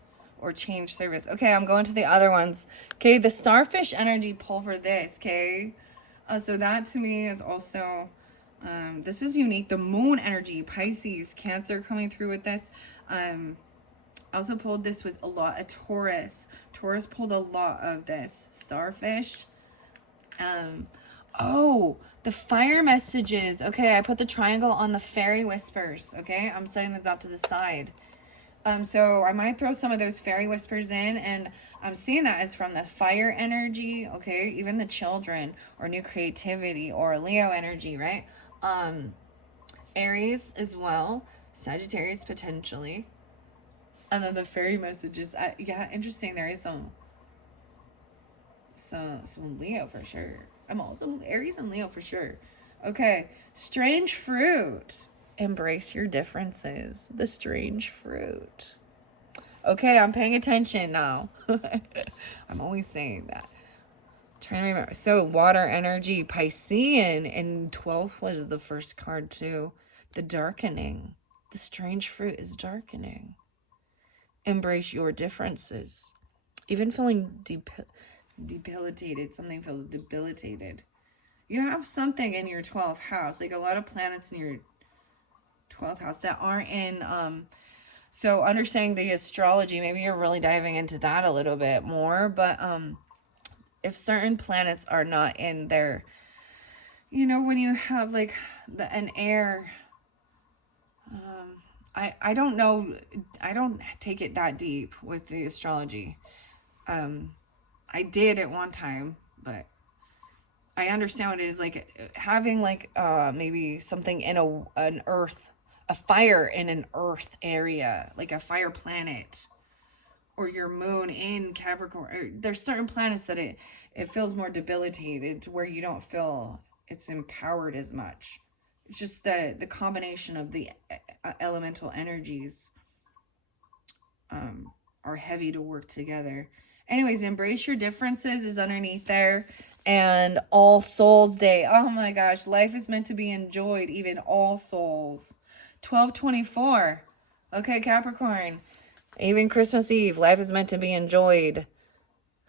or change service. Okay, I'm going to the other ones. Okay, the starfish energy pull for this. Okay, so that to me is also, this is unique. The moon energy, Pisces, Cancer coming through with this. I also pulled this with a lot of Taurus. Taurus pulled a lot of this. Starfish. Oh, the fire messages. Okay, I put the triangle on the fairy whispers. Okay, I'm setting those off to the side. So I might throw some of those fairy whispers in, and I'm seeing that as from the fire energy. Okay, even the children or new creativity or Leo energy, right? Aries as well, Sagittarius potentially. And then the fairy messages. Yeah, interesting. There is some Leo for sure. I'm also Aries and Leo for sure. Okay, strange fruit. Embrace your differences. The strange fruit. Okay, I'm paying attention now. I'm always saying that. Trying to remember. So water energy, Piscean, and 12th was the first card too. The darkening. The strange fruit is darkening. Embrace your differences. Even feeling debilitated. Something feels debilitated. You have something in your 12th house, like a lot of planets in your 12th house that aren't in, so understanding the astrology, maybe you're really diving into that a little bit more, but if certain planets are not in there, you know, when you have like an air, I don't know, I don't take it that deep with the astrology. I did at one time, but I understand what it is like having like maybe something in an earth, a fire in an earth area, like a fire planet, or your moon in Capricorn. There's certain planets that it feels more debilitated, where you don't feel it's empowered as much. just the combination of the elemental energies are heavy to work together. Anyways, embrace your differences is underneath there. And All Souls Day. Oh my gosh, life is meant to be enjoyed, even All Souls. 12/24. Okay, Capricorn. Even Christmas Eve, life is meant to be enjoyed.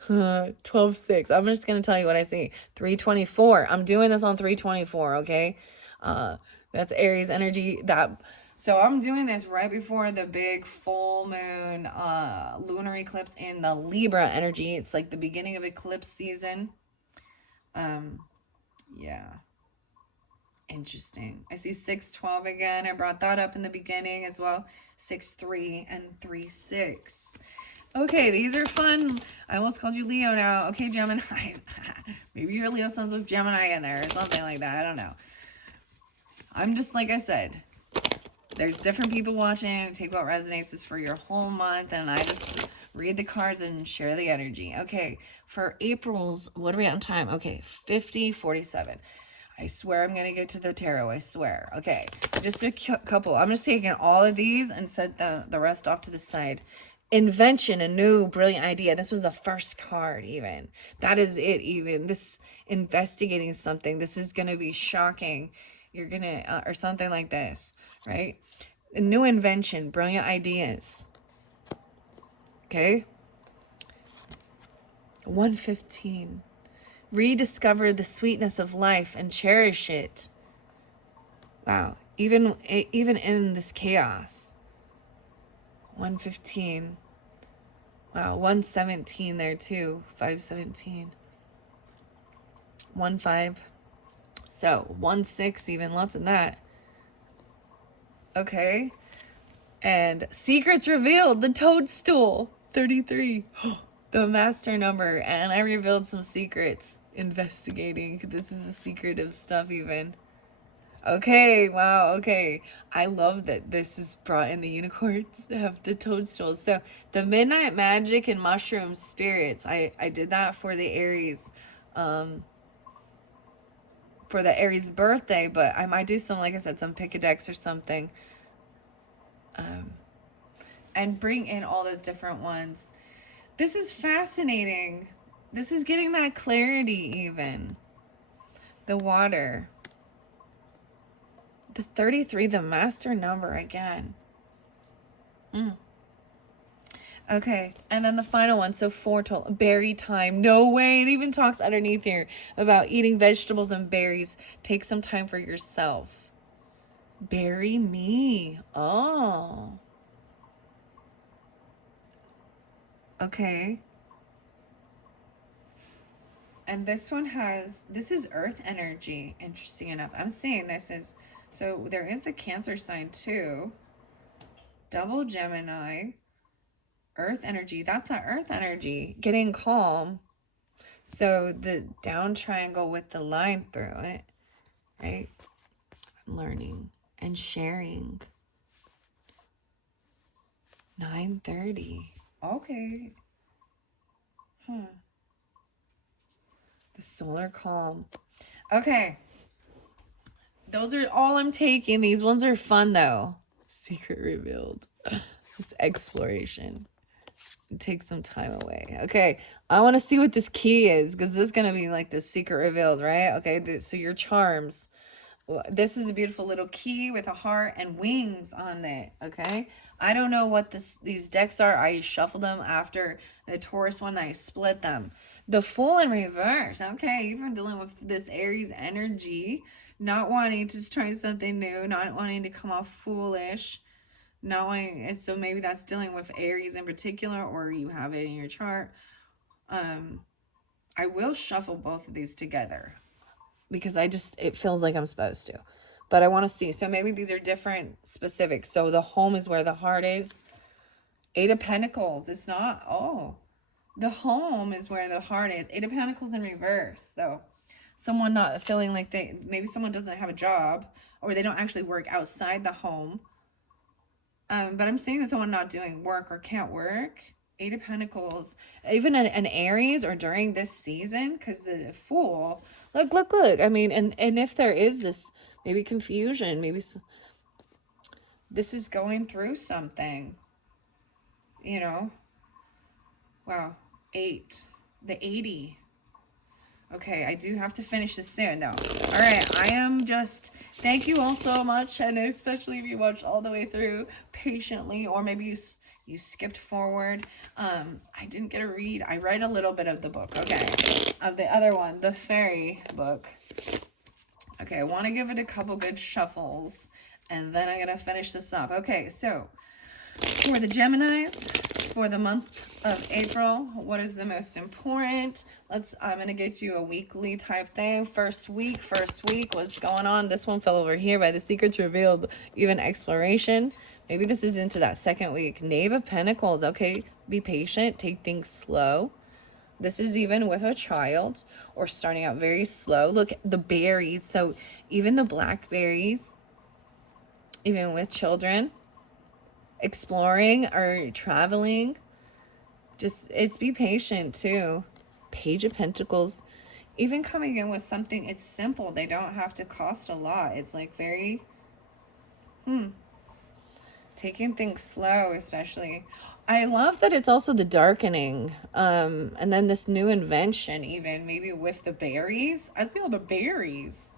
12/6. I'm just going to tell you what I see. 3/24. I'm doing this on 3/24, okay? That's Aries energy. So I'm doing this right before the big full moon lunar eclipse in the Libra energy. It's like the beginning of eclipse season. Yeah. Interesting. I see 6/12 again. I brought that up in the beginning as well. 6/3 and 3/6. Okay, these are fun. I almost called you Leo now. Okay, Gemini. Maybe your Leo sons with Gemini in there or something like that. I don't know. I'm just, like I said, there's different people watching. Take what resonates is for your whole month. And I just read the cards and share the energy. Okay, for April's, what are we on time? Okay, 50:47. I swear I'm going to get to the tarot. I swear. Okay, just a couple. I'm just taking all of these and set the rest off to the side. Invention, a new brilliant idea. This was the first card even. That is it even. This investigating something. This is going to be shocking. You're going to, or something like this, right? A new invention, brilliant ideas. Okay? 115. Rediscover the sweetness of life and cherish it. Wow. Even in this chaos. 115. Wow. 117 there too. 517. 15. So 16 even. Lots of that. Okay. And secrets revealed. The toadstool. 33. The master number. And I revealed some secrets. Investigating. This is the secretive stuff even. Okay, wow, okay. I love that this is brought in the unicorns have the toadstools. So the midnight magic and mushroom spirits. I did that for the Aries, for the Aries birthday, but I might do some, like I said, some pick a decks or something. And bring in all those different ones. This is fascinating. This is getting that clarity even. The water. The 33, the master number again. Okay, and then the final one, so 4 total. Berry time. No way. It even talks underneath here about eating vegetables and berries. Take some time for yourself. Berry me. Oh. Okay. And this one has, this is earth energy, interesting enough. I'm seeing this is, so there is the Cancer sign too. Double Gemini. Earth energy. That's that earth energy. Getting calm. So the down triangle with the line through it, right? Learning and sharing. 9:30. Okay. The solar calm. Okay. Those are all I'm taking. These ones are fun though. Secret revealed. This exploration. Take some time away. Okay, I want to see what this key is because this is going to be like the secret revealed, right? Okay, so your charms. This is a beautiful little key with a heart and wings on it, okay? I don't know what these decks are. I shuffled them after the Taurus one. I split them. The Fool in reverse. Okay, you've been dealing with this Aries energy. Not wanting to try something new. Not wanting to come off foolish. Not wanting, and so maybe that's dealing with Aries in particular, or you have it in your chart. I will shuffle both of these together because it feels like I'm supposed to, but I want to see. So maybe these are different specifics. So the home is where the heart is. 8 of Pentacles. It's not, the home is where the heart is. 8 of Pentacles in reverse. So someone not feeling like maybe someone doesn't have a job or they don't actually work outside the home. But I'm seeing that someone not doing work or can't work. 8 of Pentacles. Even an Aries or during this season, because the Fool. Look. I mean, and if there is this, maybe confusion, maybe this is going through something, you know. Wow, 8, the 80. Okay, I do have to finish this soon, though. All right, thank you all so much, and especially if you watched all the way through patiently, or maybe you skipped forward. I didn't get to read. I read a little bit of the book, okay, of the other one, the fairy book. Okay, I want to give it a couple good shuffles, and then I'm going to finish this up. Okay, so for the Geminis, for the month of April, what is the most important? I'm going to get you a weekly type thing. First week, what's going on? This one fell over here by the secrets revealed, even exploration. Maybe this is into that second week. Knave of Pentacles. Okay, be patient, take things slow. This is even with a child or starting out very slow. Look, the berries. So even the blackberries, even with children, exploring or traveling, it's be patient too. Page of Pentacles, even coming in with something, it's simple. They don't have to cost a lot. It's like very taking things slow, especially. I love that it's also the darkening, and then this new invention, even maybe with the berries. I see all the berries.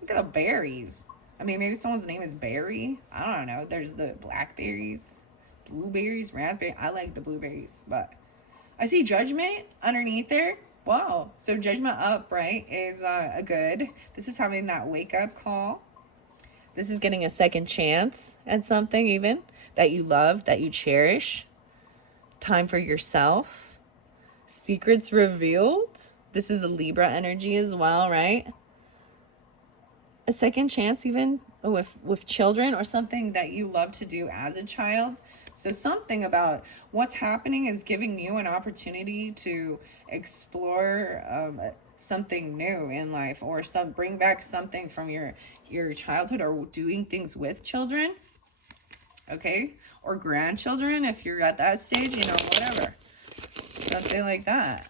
Look at the berries. I mean, maybe someone's name is Barry. I don't know. There's the blackberries, blueberries, raspberry. I like the blueberries, but I see Judgment underneath there. Wow. So Judgment up, right, is a good. This is having that wake up call. This is getting a second chance at something even that you love, that you cherish. Time for yourself. Secrets revealed. This is the Libra energy as well, right? A second chance even with children, or something that you love to do as a child. So something about what's happening is giving you an opportunity to explore something new in life, or bring back something from your childhood, or doing things with children, okay, or grandchildren if you're at that stage, whatever, something like that.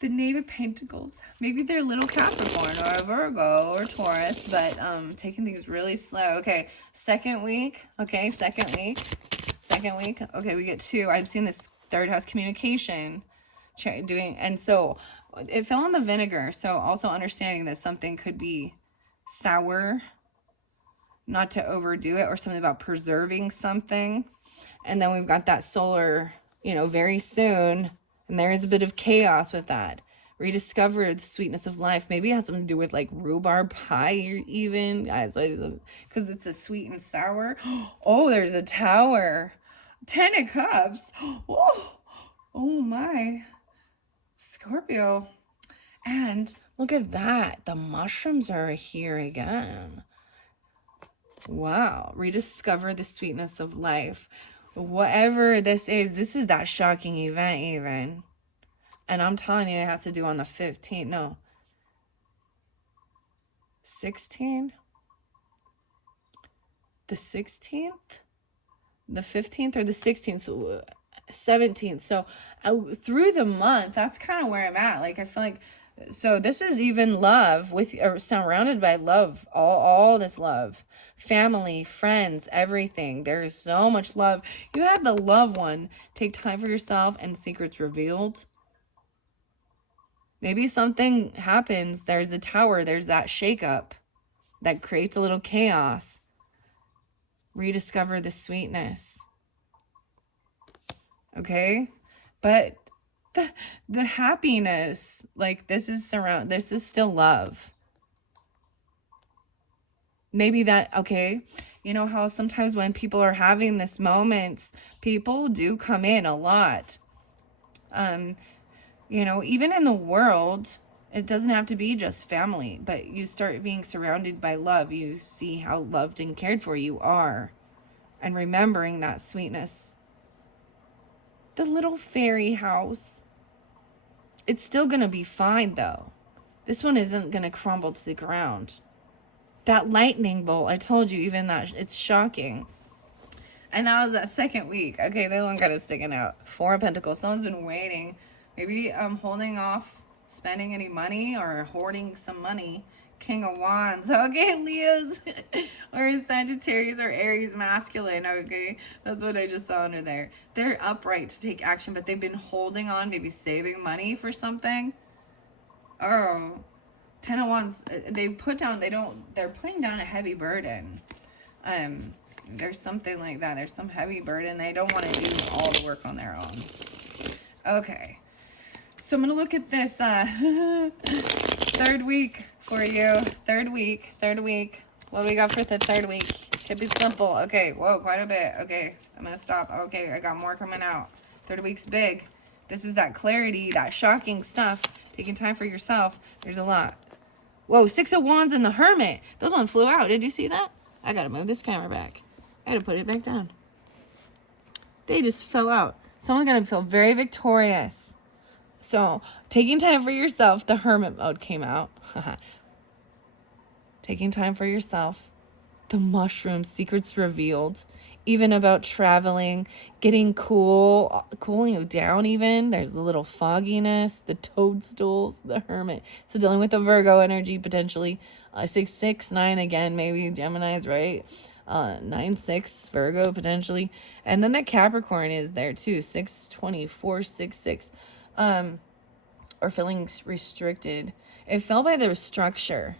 The Knave of Pentacles. Maybe they're a little Capricorn or a Virgo or Taurus, but taking things really slow. Okay, second week. Okay, second week. Okay, we get 2. I've seen this third house communication and so it fell on the vinegar. So also understanding that something could be sour, not to overdo it, or something about preserving something. And then we've got that solar, very soon. And there is a bit of chaos with that. Rediscover the sweetness of life. Maybe it has something to do with like rhubarb pie, or even, because it's a sweet and sour. Oh, there's a Tower. 10 of Cups. Oh my. Scorpio. And look at that. The mushrooms are here again. Wow. Rediscover the sweetness of life. Whatever this is that shocking event even. And I'm telling you, it has to do on the 15th. No. 16? The 16th? The 15th or the 16th? 17th. So through the month, that's kind of where I'm at. Like, I feel like, so this is even love, or surrounded by love, all this love, family, friends, everything. There's so much love. You have the loved one. Take time for yourself, and secrets revealed. Maybe something happens. There's a Tower. There's that shakeup that creates a little chaos. Rediscover the sweetness. Okay? But the happiness, like, this is still love. Maybe that, okay, you know how sometimes when people are having this moments, people do come in a lot. Even in the world, it doesn't have to be just family, but you start being surrounded by love. You see how loved and cared for you are, and remembering that sweetness. The little fairy house. It's still going to be fine, though. This one isn't going to crumble to the ground. That lightning bolt, I told you, even that, it's shocking. And that was that second week. Okay, that one kind of sticking out. 4 of Pentacles. Someone's been waiting. Maybe holding off spending any money, or hoarding some money, King of Wands. Okay, Leos. Or Sagittarius or Aries masculine. Okay, that's what I just saw under there. They're upright to take action, but they've been holding on, maybe saving money for something. Oh, Ten of Wands. They put down. They're putting down a heavy burden. There's something like that. There's some heavy burden. They don't want to do all the work on their own. Okay. So I'm going to look at this third week for you. Third week. What do we got for the third week? Keep it simple. Okay. Whoa, quite a bit. Okay. I'm going to stop. Okay. I got more coming out. Third week's big. This is that clarity, that shocking stuff. Taking time for yourself. There's a lot. Whoa, Six of Wands and the Hermit. Those one flew out. Did you see that? I got to move this camera back. I got to put it back down. They just fell out. Someone's going to feel very victorious. So, taking time for yourself, the Hermit mode came out. Taking time for yourself. The mushroom secrets revealed. Even about traveling, getting cooling you down even. There's a little fogginess, the toadstools, the Hermit. So dealing with the Virgo energy potentially. 6, 9 again, maybe Gemini's, right? 9, 6, Virgo potentially. And then the Capricorn is there too. 6, 24, 6, 6. Or feeling restricted. It fell by the structure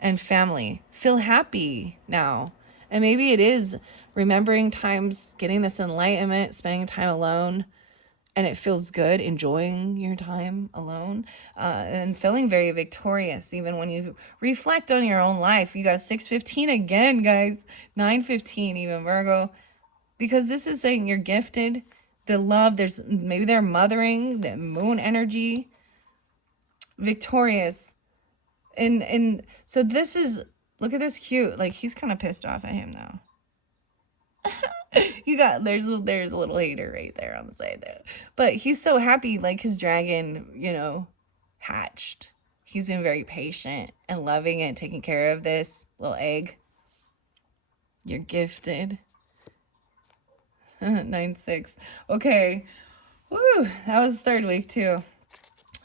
and family. Feel happy now. And maybe it is remembering times, getting this enlightenment, spending time alone, and it feels good, enjoying your time alone, and feeling very victorious, even when you reflect on your own life. You got 615 again, guys. 915 even, Virgo. Because this is saying you're gifted. The love, maybe they're mothering, the moon energy. Victorious. And so this is, look at this cute. Like, he's kind of pissed off at him now. There's a little hater right there on the side there. But he's so happy, like his dragon, hatched. He's been very patient and loving it, taking care of this little egg. You're gifted. 9-6. Okay. Woo, that was third week too.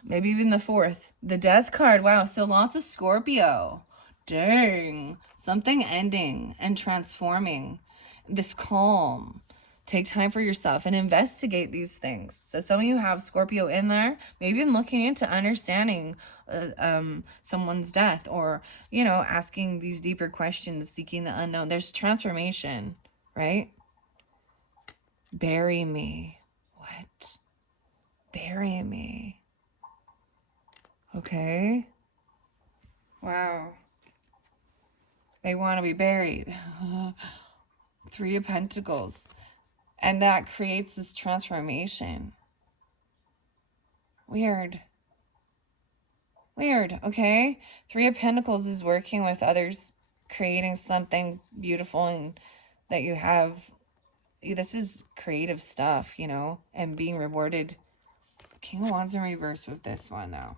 Maybe even the fourth. The Death card. Wow, so lots of Scorpio. Dang. Something ending and transforming. This calm. Take time for yourself and investigate these things. So some of you have Scorpio in there, maybe even looking into understanding someone's death, or, asking these deeper questions, seeking the unknown. There's transformation, right? Bury me. What? Bury me. Okay. Wow. They want to be buried. 3 of Pentacles. And that creates this transformation. Weird. Okay? 3 of Pentacles is working with others, creating something beautiful and that you have. This is creative stuff, and being rewarded. King of Wands in reverse with this one, though.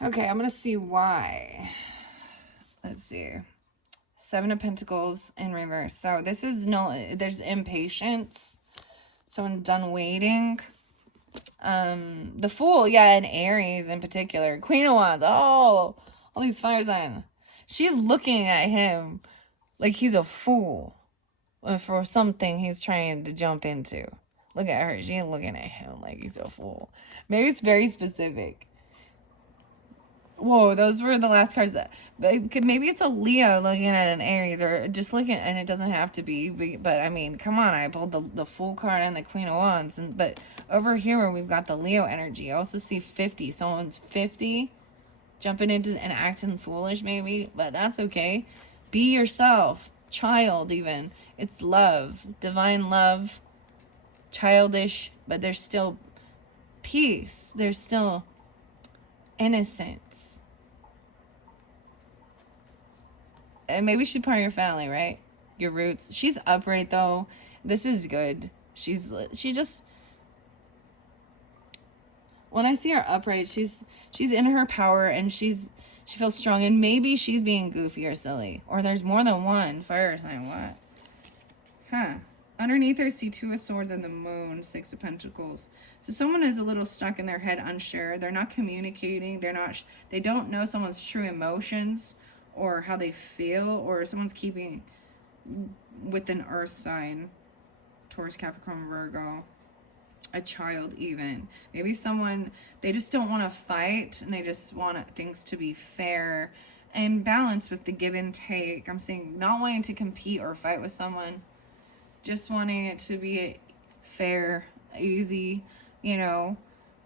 Okay, I'm going to see why. Let's see. 7 of Pentacles in reverse. So this is there's impatience. Someone done waiting. The Fool, and Aries in particular. Queen of Wands. Oh, all these fire signs. She's looking at him like he's a fool for something he's trying to jump into. Look at her. She ain't looking at him like he's a fool. Maybe it's very specific. Whoa, those were the last cards. Maybe it's a Leo looking at an Aries, or just looking, and it doesn't have to be. But I mean, come on, I pulled the Fool card and the Queen of Wands, but over here where we've got the Leo energy, I also see 50. Someone's 50, jumping into and acting foolish, maybe, but that's okay. Be yourself, child. Even it's love, divine love, childish, but there's still peace. There's still innocence. And maybe she's part of your family, right? Your roots. She's upright though. This is good. She just, when I see her upright, she's in her power, and she feels strong, and maybe she's being goofy or silly, or there's more than one fire sign. What? Huh. Underneath I see Two of Swords and the Moon, Six of Pentacles. So someone is a little stuck in their head, unsure. They're not communicating. They don't know someone's true emotions or how they feel, or someone's keeping with an earth sign, Taurus, Capricorn, Virgo, a child even. Maybe someone, they just don't want to fight and they just want things to be fair and balanced with the give and take. I'm saying not wanting to compete or fight with someone, just wanting it to be fair, easy, you know,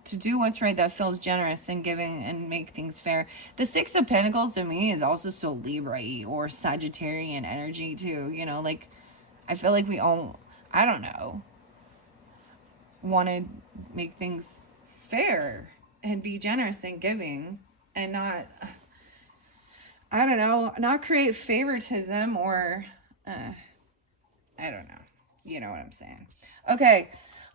to do what's right that feels generous and giving and make things fair. The Six of Pentacles to me is also so Libra-y or Sagittarian energy too, you know, like I feel like we all, I don't know, want to make things fair and be generous and giving and not, I don't know, not create favoritism or, I don't know. You know what I'm saying. Okay.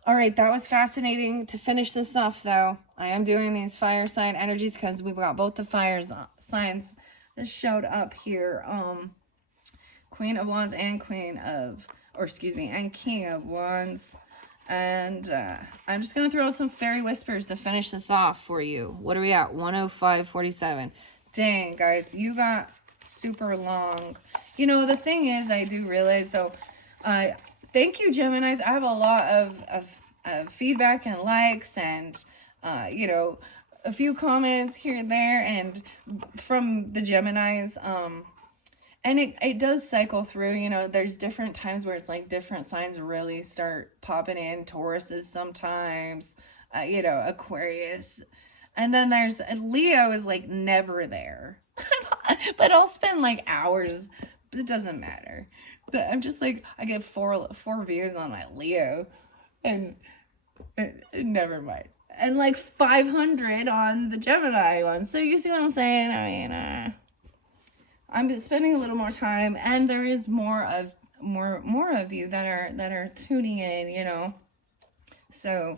All right. That was fascinating. To finish this off, though, I am doing these fire sign energies because we've got both the fire signs that showed up here. Queen of Wands and King of Wands. And I'm just going to throw out some fairy whispers to finish this off for you. What are we at? 105.47. Dang, guys, you got super long. You know, the thing is, I do realize, so thank you, Geminis. I have a lot of feedback and likes and, you know, a few comments here and there and from the Geminis. And it does cycle through, you know, there's different times where it's like different signs really start popping in. Tauruses sometimes, you know, Aquarius. And then there's Leo is like never there. But I'll spend like hours. It doesn't matter. I'm just like, I get four views on my Leo. And never mind. And like 500 on the Gemini one. So you see what I'm saying? I mean, I'm spending a little more time, and there is more of you that are tuning in, you know. So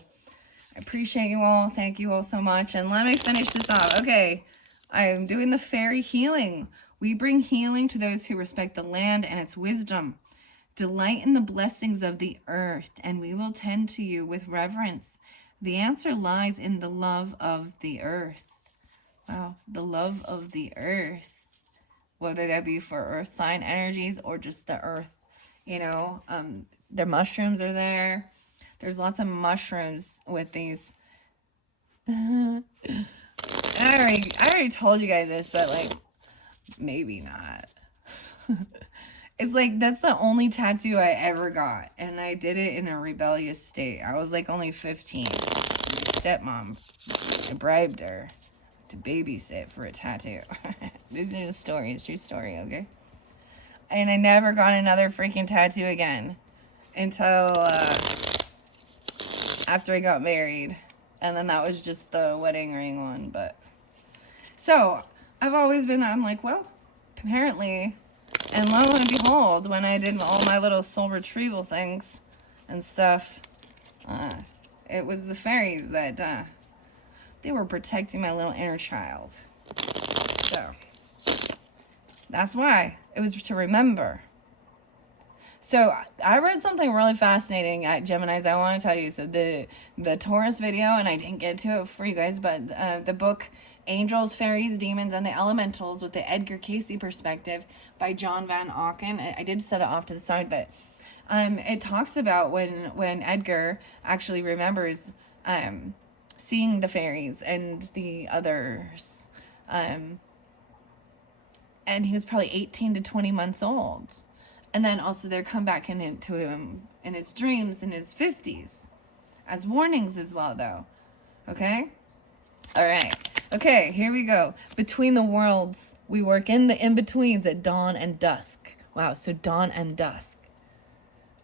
I appreciate you all. Thank you all so much. And let me finish this off. Okay, I am doing the fairy healing. We bring healing to those who respect the land and its wisdom. Delight in the blessings of the earth, and we will tend to you with reverence. The answer lies in the love of the earth. Wow, the love of the earth. Whether that be for earth sign energies or just the earth, you know, their mushrooms are there. There's lots of mushrooms with these. I already told you guys this, but like, maybe not. It's like, that's the only tattoo I ever got. And I did it in a rebellious state. I was like only 15. Stepmom, I bribed her to babysit for a tattoo. These are just stories, true story, okay? And I never got another freaking tattoo again until after I got married. And then that was just the wedding ring one. But so I've always been, I'm like, well, apparently, and lo and behold, when I did all my little soul retrieval things and stuff, it was the fairies that they were protecting my little inner child. So that's why it was to remember. So I read something really fascinating at Gemini's. I want to tell you. So the Taurus video, and I didn't get to it for you guys, but the book Angels, Fairies, Demons, and the Elementals with the Edgar Cayce perspective by John Van Auken. I did set it off to the side, but it talks about when Edgar actually remembers seeing the fairies and the others. And he was probably 18 to 20 months old. And then also they're come back into him in his dreams in his 50s. As warnings as well, though. Okay? All right. Okay, here we go. Between the worlds, we work in the in-betweens at dawn and dusk. Wow, so dawn and dusk.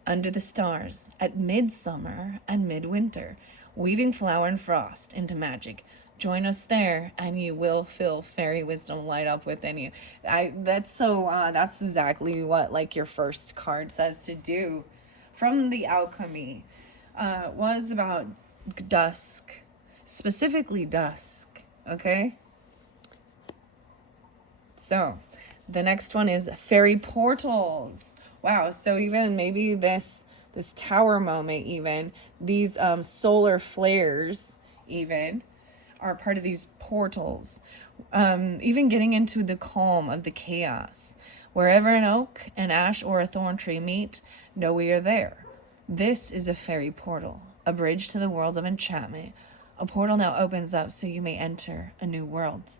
Under the stars, at midsummer and midwinter, weaving flower and frost into magic. Join us there, and you will feel fairy wisdom light up within you. That's exactly what like your first card says to do from the alchemy. Was about dusk, specifically dusk. Okay. So, the next one is fairy portals. Wow. So even maybe this this tower moment, even these solar flares even are part of these portals. Even getting into the calm of the chaos. Wherever an oak, an ash, or a thorn tree meet, know we are there. This is a fairy portal, a bridge to the world of enchantment. A portal now opens up so you may enter a new world.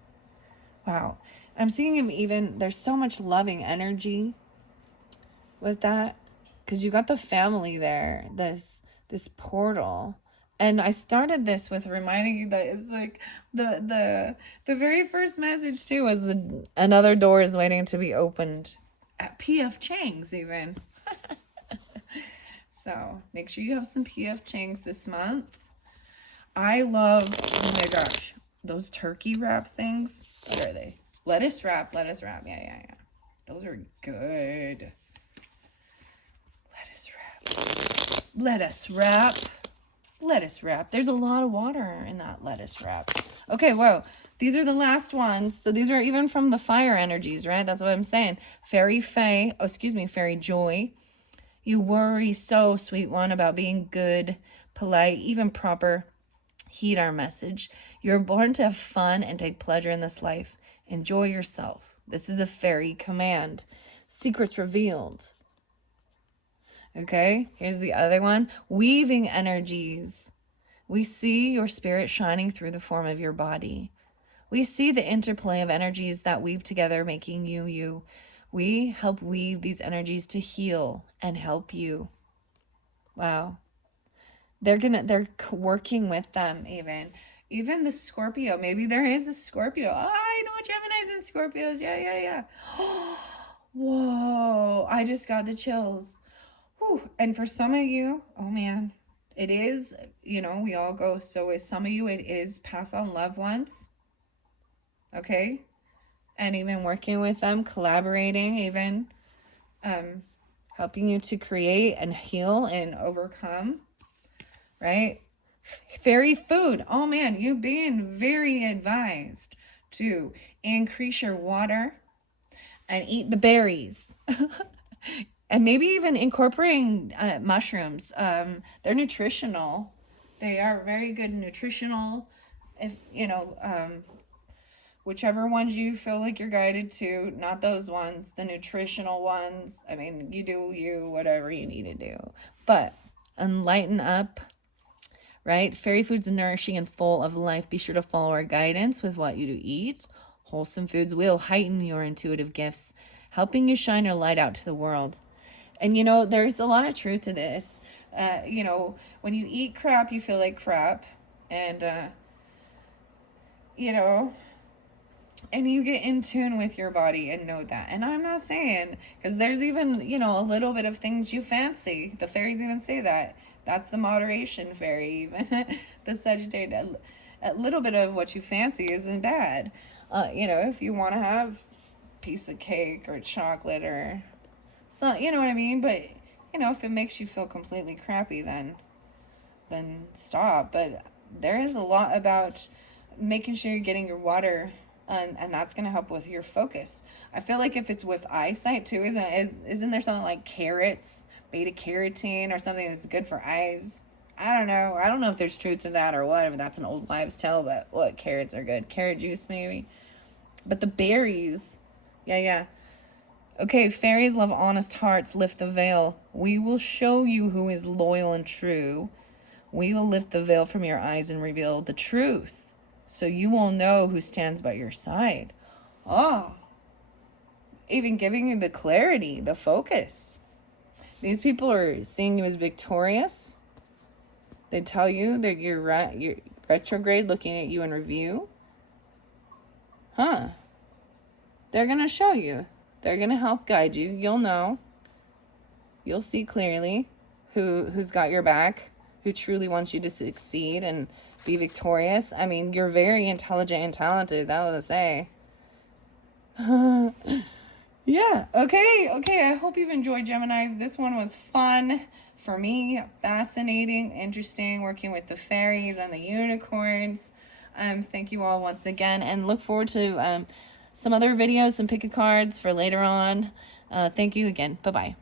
Wow. I'm seeing him even, there's so much loving energy with that. Because you got the family there, this portal. And I started this with reminding you that it's like the very first message too was another door is waiting to be opened at PF Chang's even. So make sure you have some PF Chang's this month. I love, oh my gosh, those turkey wrap things. What are they? Lettuce wrap. Yeah. Those are good. Lettuce wrap. There's a lot of water in that lettuce wrap. Okay, whoa. These are the last ones. So these are even from the fire energies, right? That's what I'm saying. Fairy Joy. You worry so, sweet one, about being good, polite, even proper. Heed our message. You're born to have fun and take pleasure in this life. Enjoy yourself. This is a fairy command. Secrets revealed. Okay, here's the other one. Weaving energies. We see your spirit shining through the form of your body. We see the interplay of energies that weave together, making you you. We help weave these energies to heal and help you. Wow. They're working with them even the Scorpio. Maybe there is a Scorpio. Oh, I know Geminis and Scorpios. Yeah. Whoa, I just got the chills. Whew. And for some of you, oh man, it is, we all go. So with some of you, it is pass on loved ones. Okay. And even working with them, collaborating, even helping you to create and heal and overcome. Right? Fairy food. Oh man, you being very advised to increase your water and eat the berries. And maybe even incorporating mushrooms. They're nutritional. They are very good nutritional. If whichever ones you feel like you're guided to, not those ones, the nutritional ones. I mean, you do you, whatever you need to do. But enlighten up, right? Fairy food's nourishing and full of life. Be sure to follow our guidance with what you do eat. Wholesome foods will heighten your intuitive gifts, helping you shine your light out to the world. And there's a lot of truth to this. When you eat crap, you feel like crap. And, and you get in tune with your body and know that. And I'm not saying, because there's even, a little bit of things you fancy. The fairies even say that. That's the moderation fairy, even. The Sagittarius. A little bit of what you fancy isn't bad. If you want to have a piece of cake or chocolate or so, you know what I mean? But, if it makes you feel completely crappy, then stop. But there is a lot about making sure you're getting your water, and that's going to help with your focus. I feel like if it's with eyesight too, isn't there something like carrots, beta carotene, or something that's good for eyes? I don't know if there's truth to that or what, if that's an old wives' tale, but what, carrots are good. Carrot juice maybe. But the berries, yeah. Okay, fairies love honest hearts. Lift the veil. We will show you who is loyal and true. We will lift the veil from your eyes and reveal the truth, so you will know who stands by your side. Oh, even giving you the clarity, the focus. These people are seeing you as victorious. They tell you that you're retrograde, looking at you in review. They're going to show you. They're going to help guide you. You'll know. You'll see clearly who's got your back, who truly wants you to succeed and be victorious. I mean, you're very intelligent and talented, that was to say. Yeah, okay. I hope you've enjoyed, Geminis. This one was fun for me, fascinating, interesting, working with the fairies and the unicorns. Thank you all once again, and look forward to some other videos, some pick a cards for later on. Thank you again. Bye-bye.